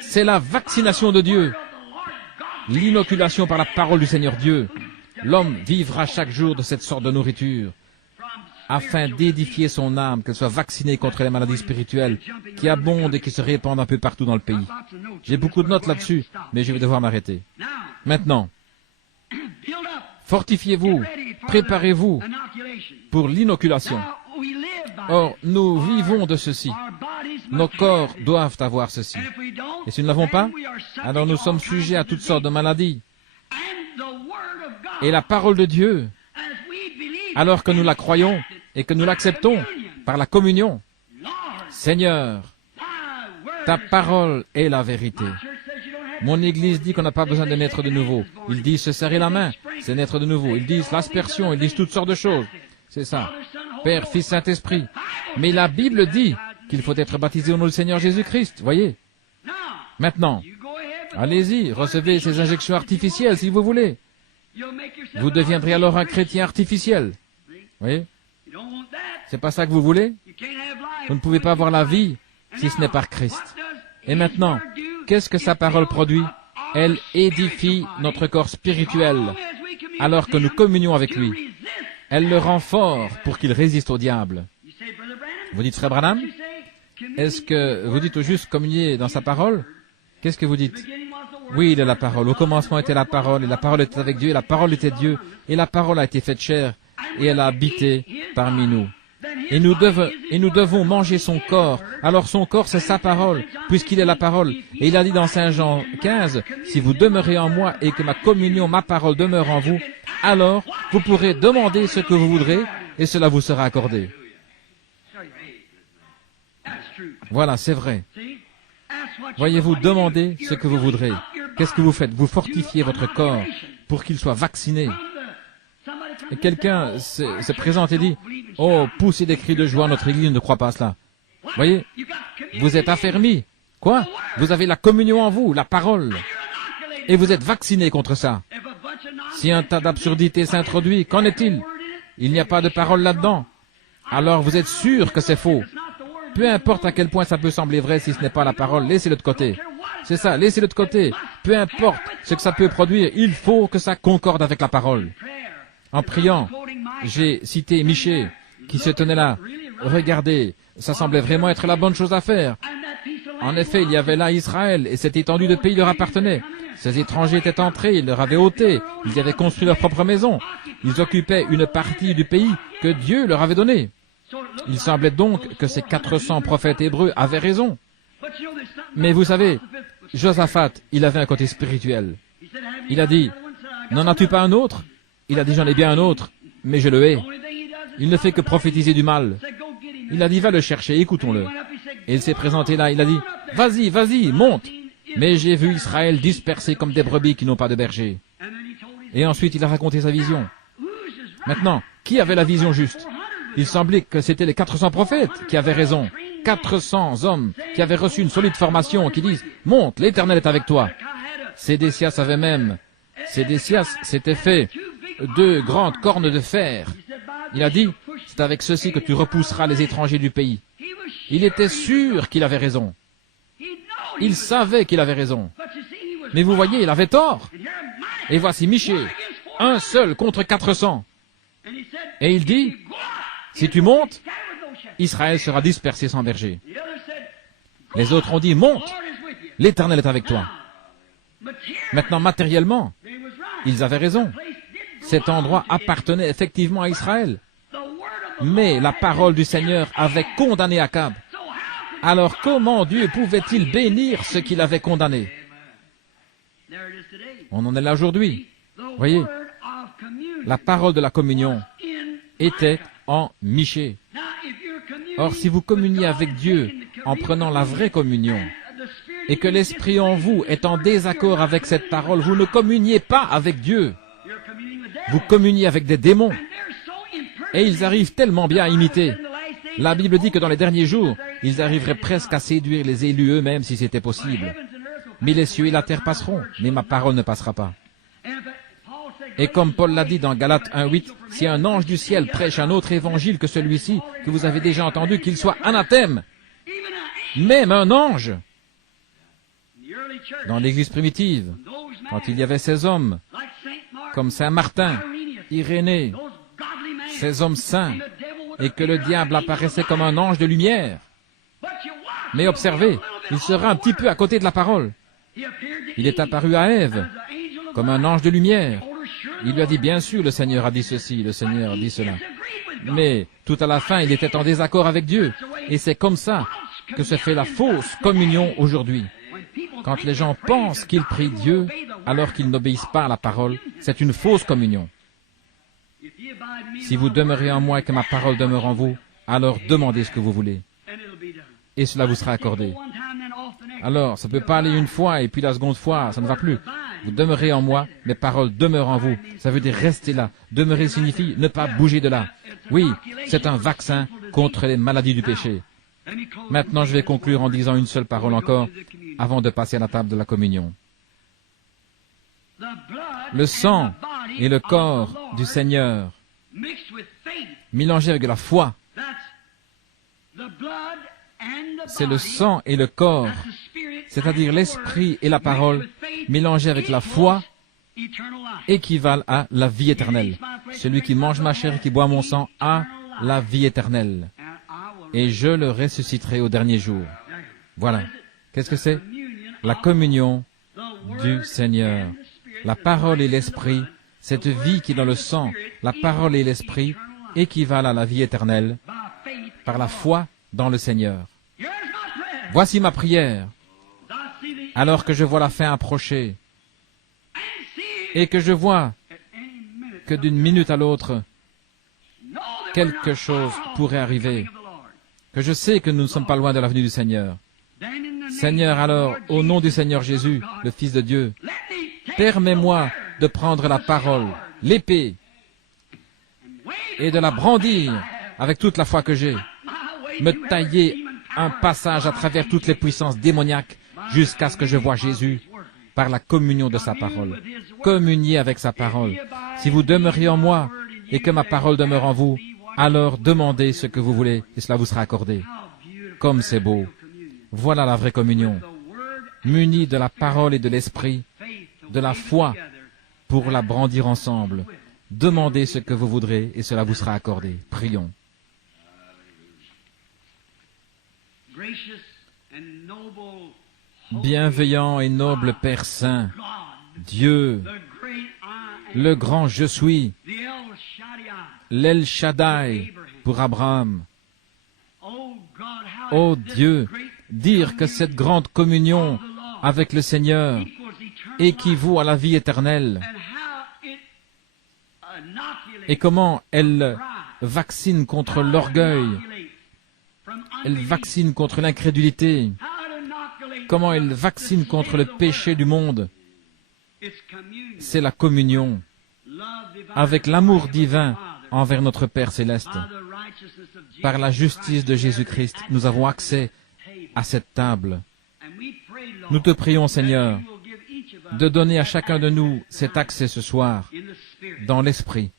c'est la vaccination de Dieu, l'inoculation par la parole du Seigneur Dieu. L'homme vivra chaque jour de cette sorte de nourriture, afin d'édifier son âme, qu'elle soit vaccinée contre les maladies spirituelles qui abondent et qui se répandent un peu partout dans le pays. J'ai beaucoup de notes là-dessus, mais je vais devoir m'arrêter. Maintenant, fortifiez-vous, préparez-vous pour l'inoculation. Or, nous vivons de ceci. Nos corps doivent avoir ceci. Et si nous ne l'avons pas, alors nous sommes sujets à toutes sortes de maladies. Et la parole de Dieu, alors que nous la croyons et que nous l'acceptons par la communion, Seigneur, ta parole est la vérité. Mon Église dit qu'on n'a pas besoin de naître de nouveau. Ils disent se serrer la main, c'est naître de nouveau. Ils disent l'aspersion, ils disent toutes sortes de choses. C'est ça. Père, Fils, Saint-Esprit. Mais la Bible dit qu'il faut être baptisé au nom du Seigneur Jésus-Christ, voyez. Maintenant, allez-y, recevez ces injections artificielles si vous voulez. Vous deviendrez alors un chrétien artificiel. Voyez? C'est pas ça que vous voulez? Vous ne pouvez pas avoir la vie si ce n'est par Christ. Et maintenant, qu'est-ce que sa parole produit? Elle édifie notre corps spirituel alors que nous communions avec lui. Elle le rend fort pour qu'il résiste au diable. Vous dites, Frère Branham, est-ce que vous dites au juste communier dans sa parole? Qu'est-ce que vous dites? Oui, il est la parole. Au commencement était la parole, et la parole était avec Dieu, et la parole était Dieu, et la parole a été faite chair, et elle a habité parmi nous. Et nous devons manger son corps. Alors son corps, c'est sa parole, puisqu'il est la parole. Et il a dit dans Saint Jean 15, « Si vous demeurez en moi et que ma communion, ma parole demeure en vous, alors vous pourrez demander ce que vous voudrez, et cela vous sera accordé. » Voilà, c'est vrai. Voyez-vous, demandez ce que vous voudrez. Qu'est-ce que vous faites? Vous fortifiez votre corps pour qu'il soit vacciné. Et quelqu'un se présente et dit, « Oh, poussez des cris de joie, notre Église ne croit pas à cela. » Voyez, vous êtes affermis. Quoi? Vous avez la communion en vous, la parole. Et vous êtes vacciné contre ça. Si un tas d'absurdités s'introduit, qu'en est-il? Il n'y a pas de parole là-dedans. Alors vous êtes sûr que c'est faux. Peu importe à quel point ça peut sembler vrai, si ce n'est pas la parole, laissez-le de côté. C'est ça, laissez-le de côté. Peu importe ce que ça peut produire, il faut que ça concorde avec la parole. En priant, j'ai cité Michée, qui se tenait là. Regardez, ça semblait vraiment être la bonne chose à faire. En effet, il y avait là Israël, et cette étendue de pays leur appartenait. Ces étrangers étaient entrés, ils leur avaient ôté, ils y avaient construit leur propre maison. Ils occupaient une partie du pays que Dieu leur avait donné. Il semblait donc que ces 400 prophètes hébreux avaient raison. Mais vous savez, Josaphat, il avait un côté spirituel. Il a dit, « N'en as-tu pas un autre ?» Il a dit, « J'en ai bien un autre, mais je le hais. Il ne fait que prophétiser du mal. » Il a dit, « Va le chercher, écoutons-le. » Et il s'est présenté là, il a dit, « Vas-y, vas-y, monte. » Mais j'ai vu Israël dispersé comme des brebis qui n'ont pas de berger. Et ensuite, il a raconté sa vision. Maintenant, qui avait la vision juste? Il semblait que c'était les 400 prophètes qui avaient raison. 400 hommes qui avaient reçu une solide formation, qui disent « Monte, l'Éternel est avec toi ». Sédécias avait même, Sédécias s'était fait 2 grandes cornes de fer. Il a dit « C'est avec ceci que tu repousseras les étrangers du pays ». Il était sûr qu'il avait raison. Il savait qu'il avait raison. Mais vous voyez, il avait tort. Et voici Michée, un seul contre 400. Et il dit, si tu montes, Israël sera dispersé sans berger. Les autres ont dit, monte, l'Éternel est avec toi. Maintenant, matériellement, ils avaient raison. Cet endroit appartenait effectivement à Israël. Mais la parole du Seigneur avait condamné Akab. Alors comment Dieu pouvait-il bénir ce qu'il avait condamné? On en est là aujourd'hui. Voyez, la parole de la communion était en Michée. Or, si vous communiez avec Dieu en prenant la vraie communion, et que l'Esprit en vous est en désaccord avec cette parole, vous ne communiez pas avec Dieu. Vous communiez avec des démons. Et ils arrivent tellement bien à imiter. La Bible dit que dans les derniers jours, ils arriveraient presque à séduire les élus eux-mêmes si c'était possible. Mais les cieux et la terre passeront, mais ma parole ne passera pas. Et comme Paul l'a dit dans Galates 1:8, si un ange du ciel prêche un autre évangile que celui-ci, que vous avez déjà entendu, qu'il soit anathème, même un ange, dans l'Église primitive, quand il y avait ces hommes, comme Saint Martin, Irénée, ces hommes saints, et que le diable apparaissait comme un ange de lumière. Mais observez, il sera un petit peu à côté de la parole. Il est apparu à Ève, comme un ange de lumière. Il lui a dit, bien sûr, le Seigneur a dit ceci, le Seigneur a dit cela. Mais, tout à la fin, il était en désaccord avec Dieu. Et c'est comme ça que se fait la fausse communion aujourd'hui. Quand les gens pensent qu'ils prient Dieu, alors qu'ils n'obéissent pas à la parole, c'est une fausse communion. Si vous demeurez en moi et que ma parole demeure en vous, alors demandez ce que vous voulez. Et cela vous sera accordé. Alors, ça ne peut pas aller une fois et puis la seconde fois, ça ne va plus. Vous demeurez en moi, mes paroles demeurent en vous. Ça veut dire rester là. Demeurer signifie ne pas bouger de là. Oui, c'est un vaccin contre les maladies du péché. Maintenant, je vais conclure en disant une seule parole encore, avant de passer à la table de la communion. Le sang et le corps du Seigneur, mélangés avec de la foi, c'est le sang et le corps, c'est-à-dire l'esprit et la parole, mélangés avec la foi, équivalent à la vie éternelle. Celui qui mange ma chair et qui boit mon sang a la vie éternelle. Et je le ressusciterai au dernier jour. Voilà. Qu'est-ce que c'est? La communion du Seigneur. La parole et l'esprit, cette vie qui est dans le sang, la parole et l'esprit équivalent à la vie éternelle par la foi dans le Seigneur. Voici ma prière, alors que je vois la fin approcher, et que je vois que d'une minute à l'autre, quelque chose pourrait arriver, que je sais que nous ne sommes pas loin de la venue du Seigneur. Seigneur, alors, au nom du Seigneur Jésus, le Fils de Dieu, permets-moi de prendre la parole, l'épée, et de la brandir avec toute la foi que j'ai, me tailler un passage à travers toutes les puissances démoniaques jusqu'à ce que je voie Jésus par la communion de sa parole. Communiez avec sa parole. Si vous demeurez en moi et que ma parole demeure en vous, alors demandez ce que vous voulez et cela vous sera accordé. Comme c'est beau. Voilà la vraie communion. Munis de la parole et de l'esprit, de la foi pour la brandir ensemble. Demandez ce que vous voudrez et cela vous sera accordé. Prions. Bienveillant et noble Père Saint, Dieu, le grand Je suis, l'El Shaddai pour Abraham. Ô Dieu, dire que cette grande communion avec le Seigneur équivaut à la vie éternelle et comment elle vaccine contre l'orgueil, elle vaccine contre l'incrédulité, comment elle vaccine contre le péché du monde. C'est la communion avec l'amour divin envers notre Père céleste. Par la justice de Jésus-Christ, nous avons accès à cette table. Nous te prions, Seigneur, de donner à chacun de nous cet accès ce soir, dans l'Esprit.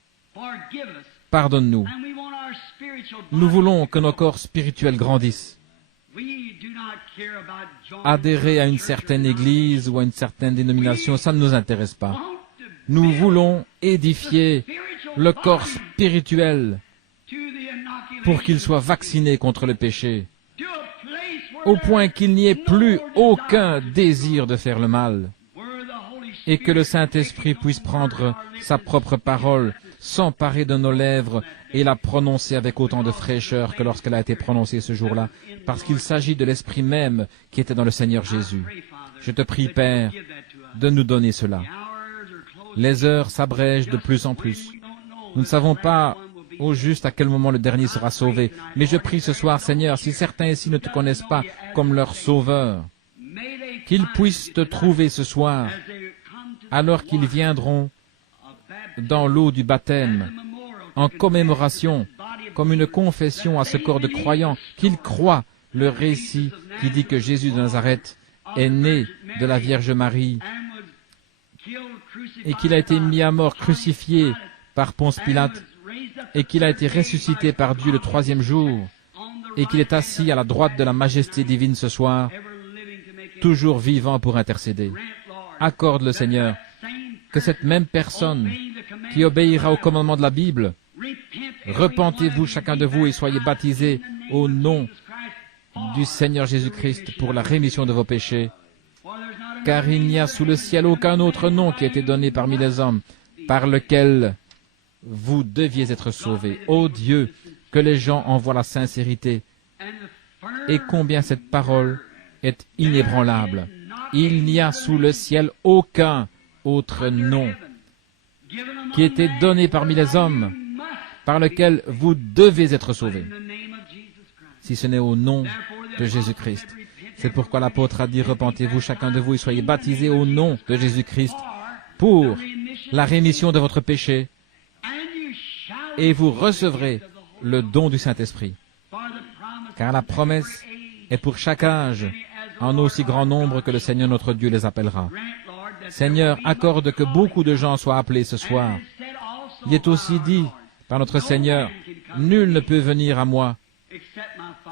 Pardonne-nous. Nous voulons que nos corps spirituels grandissent. Adhérer à une certaine église ou à une certaine dénomination, ça ne nous intéresse pas. Nous voulons édifier le corps spirituel pour qu'il soit vacciné contre le péché, au point qu'il n'y ait plus aucun désir de faire le mal, et que le Saint-Esprit puisse prendre sa propre parole, s'emparer de nos lèvres et la prononcer avec autant de fraîcheur que lorsqu'elle a été prononcée ce jour-là, parce qu'il s'agit de l'Esprit même qui était dans le Seigneur Jésus. Je te prie, Père, de nous donner cela. Les heures s'abrègent de plus en plus. Nous ne savons pas au juste à quel moment le dernier sera sauvé, mais je prie ce soir, Seigneur, si certains ici ne te connaissent pas comme leur Sauveur, qu'ils puissent te trouver ce soir, alors qu'ils viendront dans l'eau du baptême, en commémoration, comme une confession à ce corps de croyants, qu'ils croient le récit qui dit que Jésus de Nazareth est né de la Vierge Marie et qu'il a été mis à mort, crucifié par Ponce Pilate, et qu'il a été ressuscité par Dieu le troisième jour, et qu'il est assis à la droite de la majesté divine ce soir, toujours vivant pour intercéder. Accorde-le, Seigneur, que cette même personne qui obéira au commandement de la Bible, repentez-vous chacun de vous et soyez baptisés au nom du Seigneur Jésus-Christ pour la rémission de vos péchés, car il n'y a sous le ciel aucun autre nom qui a été donné parmi les hommes par lequel vous deviez être sauvés. Ô Dieu, que les gens en voient la sincérité et combien cette parole est inébranlable. Il n'y a sous le ciel aucun autre nom qui était donné parmi les hommes par lequel vous devez être sauvés, si ce n'est au nom de Jésus-Christ. C'est pourquoi l'apôtre a dit, repentez-vous chacun de vous et soyez baptisés au nom de Jésus-Christ pour la rémission de votre péché, et vous recevrez le don du Saint-Esprit. Car la promesse est pour chaque âge, en aussi grand nombre que le Seigneur notre Dieu les appellera. Seigneur, accorde que beaucoup de gens soient appelés ce soir. Il est aussi dit par notre Seigneur, nul ne peut venir à moi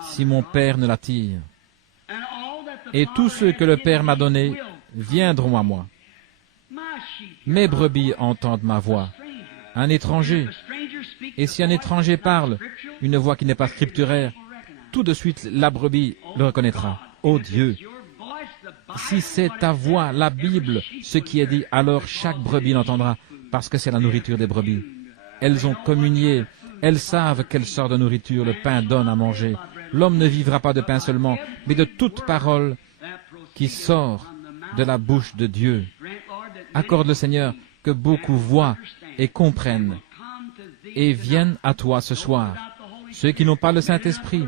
si mon Père ne l'attire. Et tous ceux que le Père m'a donnés viendront à moi. Mes brebis entendent ma voix. Un étranger, et si un étranger parle, une voix qui n'est pas scripturaire, tout de suite la brebis le reconnaîtra. Ô Dieu, si c'est ta voix, la Bible, ce qui est dit, alors chaque brebis l'entendra, parce que c'est la nourriture des brebis. Elles ont communié, elles savent quelle sorte de nourriture le pain donne à manger. L'homme ne vivra pas de pain seulement, mais de toute parole qui sort de la bouche de Dieu. Accorde le Seigneur que beaucoup voient et comprennent et viennent à toi ce soir. Ceux qui n'ont pas le Saint-Esprit,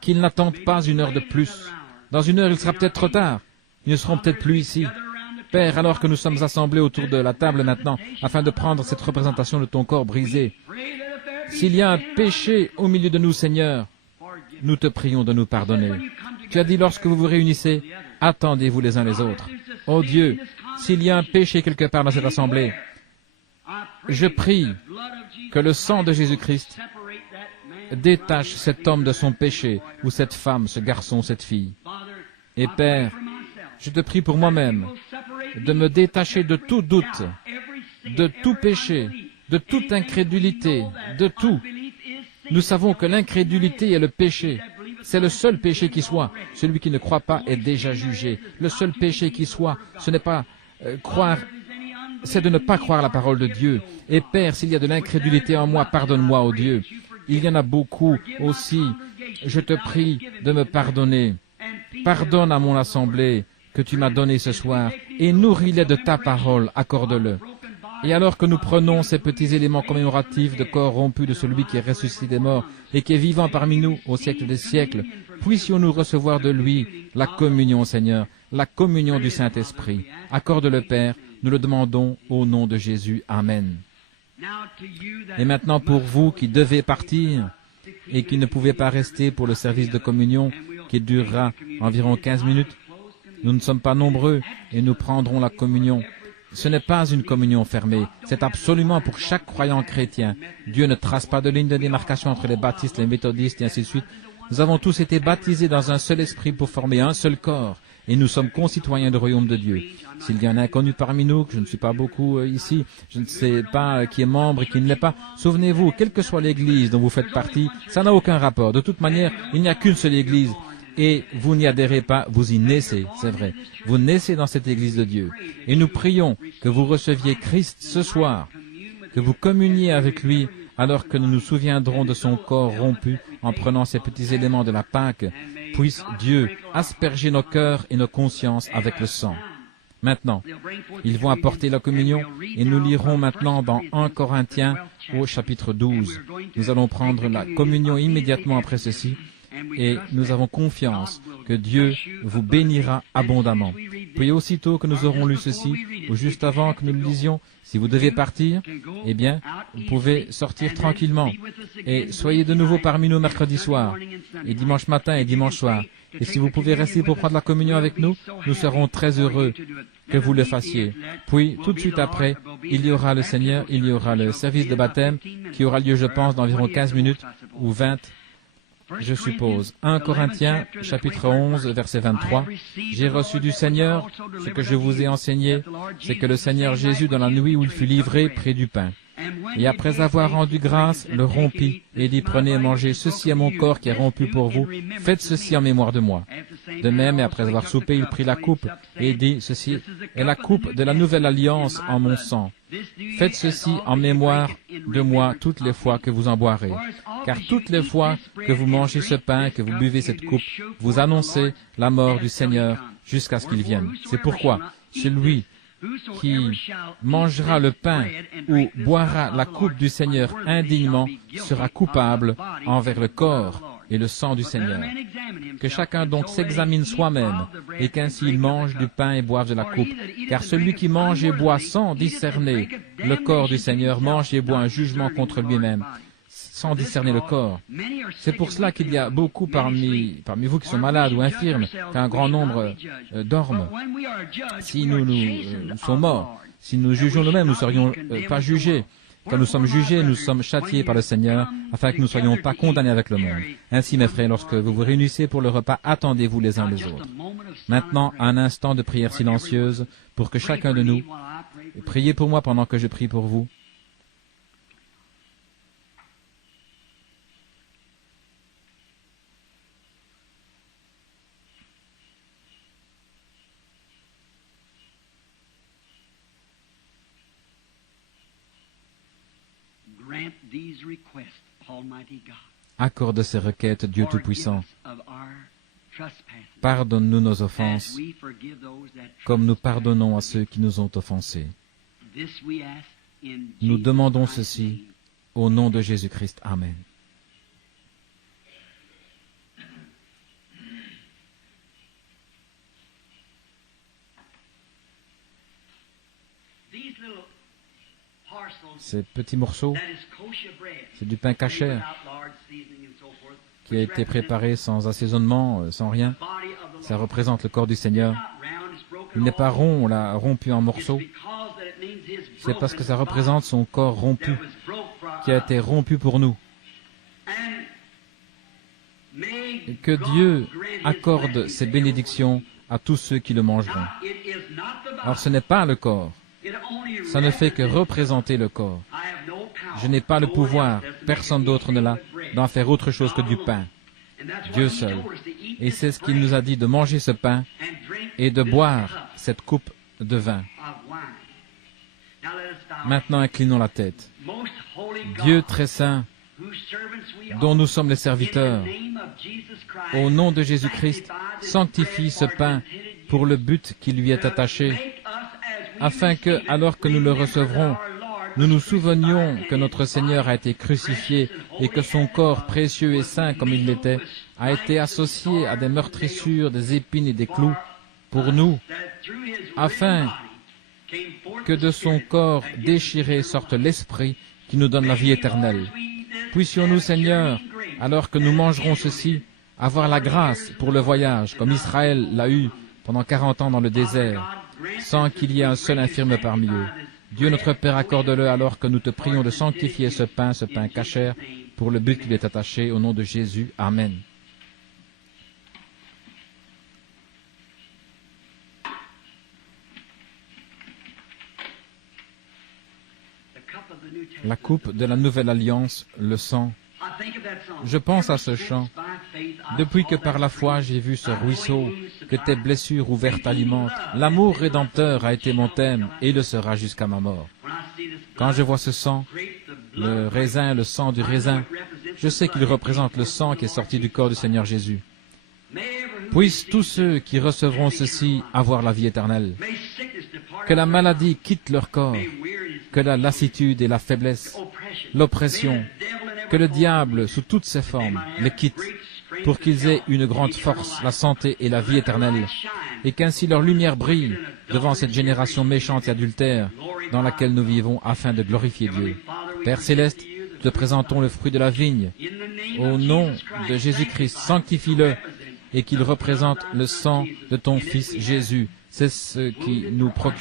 qu'ils n'attendent pas une heure de plus. Dans une heure, il sera peut-être trop tard. Ils ne seront peut-être plus ici. Père, alors que nous sommes assemblés autour de la table maintenant, afin de prendre cette représentation de ton corps brisé, s'il y a un péché au milieu de nous, Seigneur, nous te prions de nous pardonner. Tu as dit, lorsque vous vous réunissez, attendez-vous les uns les autres. Oh Dieu, s'il y a un péché quelque part dans cette assemblée, je prie que le sang de Jésus-Christ détache cet homme de son péché, ou cette femme, ce garçon, cette fille. Et Père, je te prie pour moi-même de me détacher de tout doute, de tout péché, de toute incrédulité, de tout. Nous savons que l'incrédulité est le péché. C'est le seul péché qui soit. Celui qui ne croit pas est déjà jugé. Le seul péché qui soit, ce n'est pas croire, c'est de ne pas croire la parole de Dieu. Et Père, s'il y a de l'incrédulité en moi, pardonne-moi, ô Dieu. Il y en a beaucoup aussi. Je te prie de me pardonner. Pardonne à mon assemblée que tu m'as donnée ce soir et nourris-les de ta parole, accorde-le. Et alors que nous prenons ces petits éléments commémoratifs de corps rompu de celui qui est ressuscité des morts et qui est vivant parmi nous au siècle des siècles, puissions-nous recevoir de lui la communion, Seigneur, la communion du Saint-Esprit. Accorde-le, Père, nous le demandons au nom de Jésus. Amen. Et maintenant, pour vous qui devez partir et qui ne pouvez pas rester pour le service de communion qui durera environ 15 minutes, nous ne sommes pas nombreux et nous prendrons la communion. Ce n'est pas une communion fermée, c'est absolument pour chaque croyant chrétien. Dieu ne trace pas de ligne de démarcation entre les baptistes, les méthodistes et ainsi de suite. Nous avons tous été baptisés dans un seul esprit pour former un seul corps, et nous sommes concitoyens du royaume de Dieu. S'il y a un inconnu parmi nous, que je ne suis pas beaucoup ici, je ne sais pas qui est membre et qui ne l'est pas, souvenez-vous, quelle que soit l'église dont vous faites partie, ça n'a aucun rapport. De toute manière, il n'y a qu'une seule église. Et vous n'y adhérez pas, vous y naissez, c'est vrai. Vous naissez dans cette Église de Dieu. Et nous prions que vous receviez Christ ce soir, que vous communiez avec lui alors que nous nous souviendrons de son corps rompu en prenant ces petits éléments de la Pâque. Puisse Dieu asperger nos cœurs et nos consciences avec le sang. Maintenant, ils vont apporter la communion et nous lirons maintenant dans 1 Corinthiens au chapitre 12. Nous allons prendre la communion immédiatement après ceci. Et nous avons confiance que Dieu vous bénira abondamment. Puis aussitôt que nous aurons lu ceci, ou juste avant que nous le lisions, si vous devez partir, eh bien, vous pouvez sortir tranquillement. Et soyez de nouveau parmi nous mercredi soir, et dimanche matin et dimanche soir. Et si vous pouvez rester pour prendre la communion avec nous, nous serons très heureux que vous le fassiez. Puis, tout de suite après, il y aura le Seigneur, il y aura le service de baptême, qui aura lieu, je pense, d'environ 15 minutes ou 20 je suppose. 1 Corinthiens, chapitre 11, verset 23. J'ai reçu du Seigneur ce que je vous ai enseigné, c'est que le Seigneur Jésus, dans la nuit où il fut livré, prit du pain. Et après avoir rendu grâce, le rompit, et dit, prenez et mangez, ceci est mon corps qui est rompu pour vous, faites ceci en mémoire de moi. De même, et après avoir soupé, il prit la coupe, et dit, ceci est la coupe de la nouvelle alliance en mon sang. Faites ceci en mémoire de moi toutes les fois que vous en boirez. Car toutes les fois que vous mangez ce pain, que vous buvez cette coupe, vous annoncez la mort du Seigneur jusqu'à ce qu'il vienne. C'est pourquoi celui qui mangera le pain ou boira la coupe du Seigneur indignement sera coupable envers le corps et le sang du Seigneur. Que chacun donc s'examine soi-même, et qu'ainsi il mange du pain et boive de la coupe. Car celui qui mange et boit sans discerner le corps du Seigneur mange et boit un jugement contre lui-même, sans discerner le corps. C'est pour cela qu'il y a beaucoup parmi vous qui sont malades ou infirmes, qu'un grand nombre dorment. Si nous sommes morts, si nous jugeons nous-mêmes, nous ne serions pas jugés. Quand nous sommes jugés, nous sommes châtiés par le Seigneur, afin que nous ne soyons pas condamnés avec le monde. Ainsi, mes frères, lorsque vous vous réunissez pour le repas, attendez-vous les uns les autres. Maintenant, un instant de prière silencieuse pour que chacun de nous, priez pour moi pendant que je prie pour vous. Accorde ces requêtes, Dieu Tout-Puissant. Pardonne-nous nos offenses, comme nous pardonnons à ceux qui nous ont offensés. Nous demandons ceci au nom de Jésus-Christ. Amen. Ces petits morceaux, c'est du pain kasher qui a été préparé sans assaisonnement, sans rien. Ça représente le corps du Seigneur. Il n'est pas rond, on l'a rompu en morceaux. C'est parce que ça représente son corps rompu, qui a été rompu pour nous. Et que Dieu accorde ses bénédictions à tous ceux qui le mangeront. Alors ce n'est pas le corps. Ça ne fait que représenter le corps. Je n'ai pas le pouvoir, personne d'autre ne l'a, d'en faire autre chose que du pain. Dieu seul. Et c'est ce qu'il nous a dit de manger ce pain et de boire cette coupe de vin. Maintenant, inclinons la tête. Dieu très saint, dont nous sommes les serviteurs, au nom de Jésus-Christ, sanctifie ce pain pour le but qui lui est attaché, afin que, alors que nous le recevrons, nous nous souvenions que notre Seigneur a été crucifié et que son corps précieux et saint comme il l'était a été associé à des meurtrissures, des épines et des clous pour nous, afin que de son corps déchiré sorte l'Esprit qui nous donne la vie éternelle. Puissions-nous, Seigneur, alors que nous mangerons ceci, avoir la grâce pour le voyage, comme Israël l'a eu pendant 40 ans dans le désert, sans qu'il y ait un seul infirme parmi eux. Dieu notre Père, accorde-le alors que nous te prions de sanctifier ce pain cachère, pour le but qu'il est attaché, au nom de Jésus. Amen. La coupe de la Nouvelle Alliance, le sang. Je pense à ce chant. Depuis que par la foi j'ai vu ce ruisseau, que tes blessures ouvertes alimentent, l'amour rédempteur a été mon thème et le sera jusqu'à ma mort. Quand je vois ce sang, le raisin, le sang du raisin, je sais qu'il représente le sang qui est sorti du corps du Seigneur Jésus. Puissent tous ceux qui recevront ceci avoir la vie éternelle. Que la maladie quitte leur corps, que la lassitude et la faiblesse, l'oppression, que le diable, sous toutes ses formes, les quitte, pour qu'ils aient une grande force, la santé et la vie éternelle, et qu'ainsi leur lumière brille devant cette génération méchante et adultère dans laquelle nous vivons, afin de glorifier Dieu. Père céleste, te présentons le fruit de la vigne. Au nom de Jésus-Christ, sanctifie-le, et qu'il représente le sang de ton Fils Jésus. C'est ce qui nous procure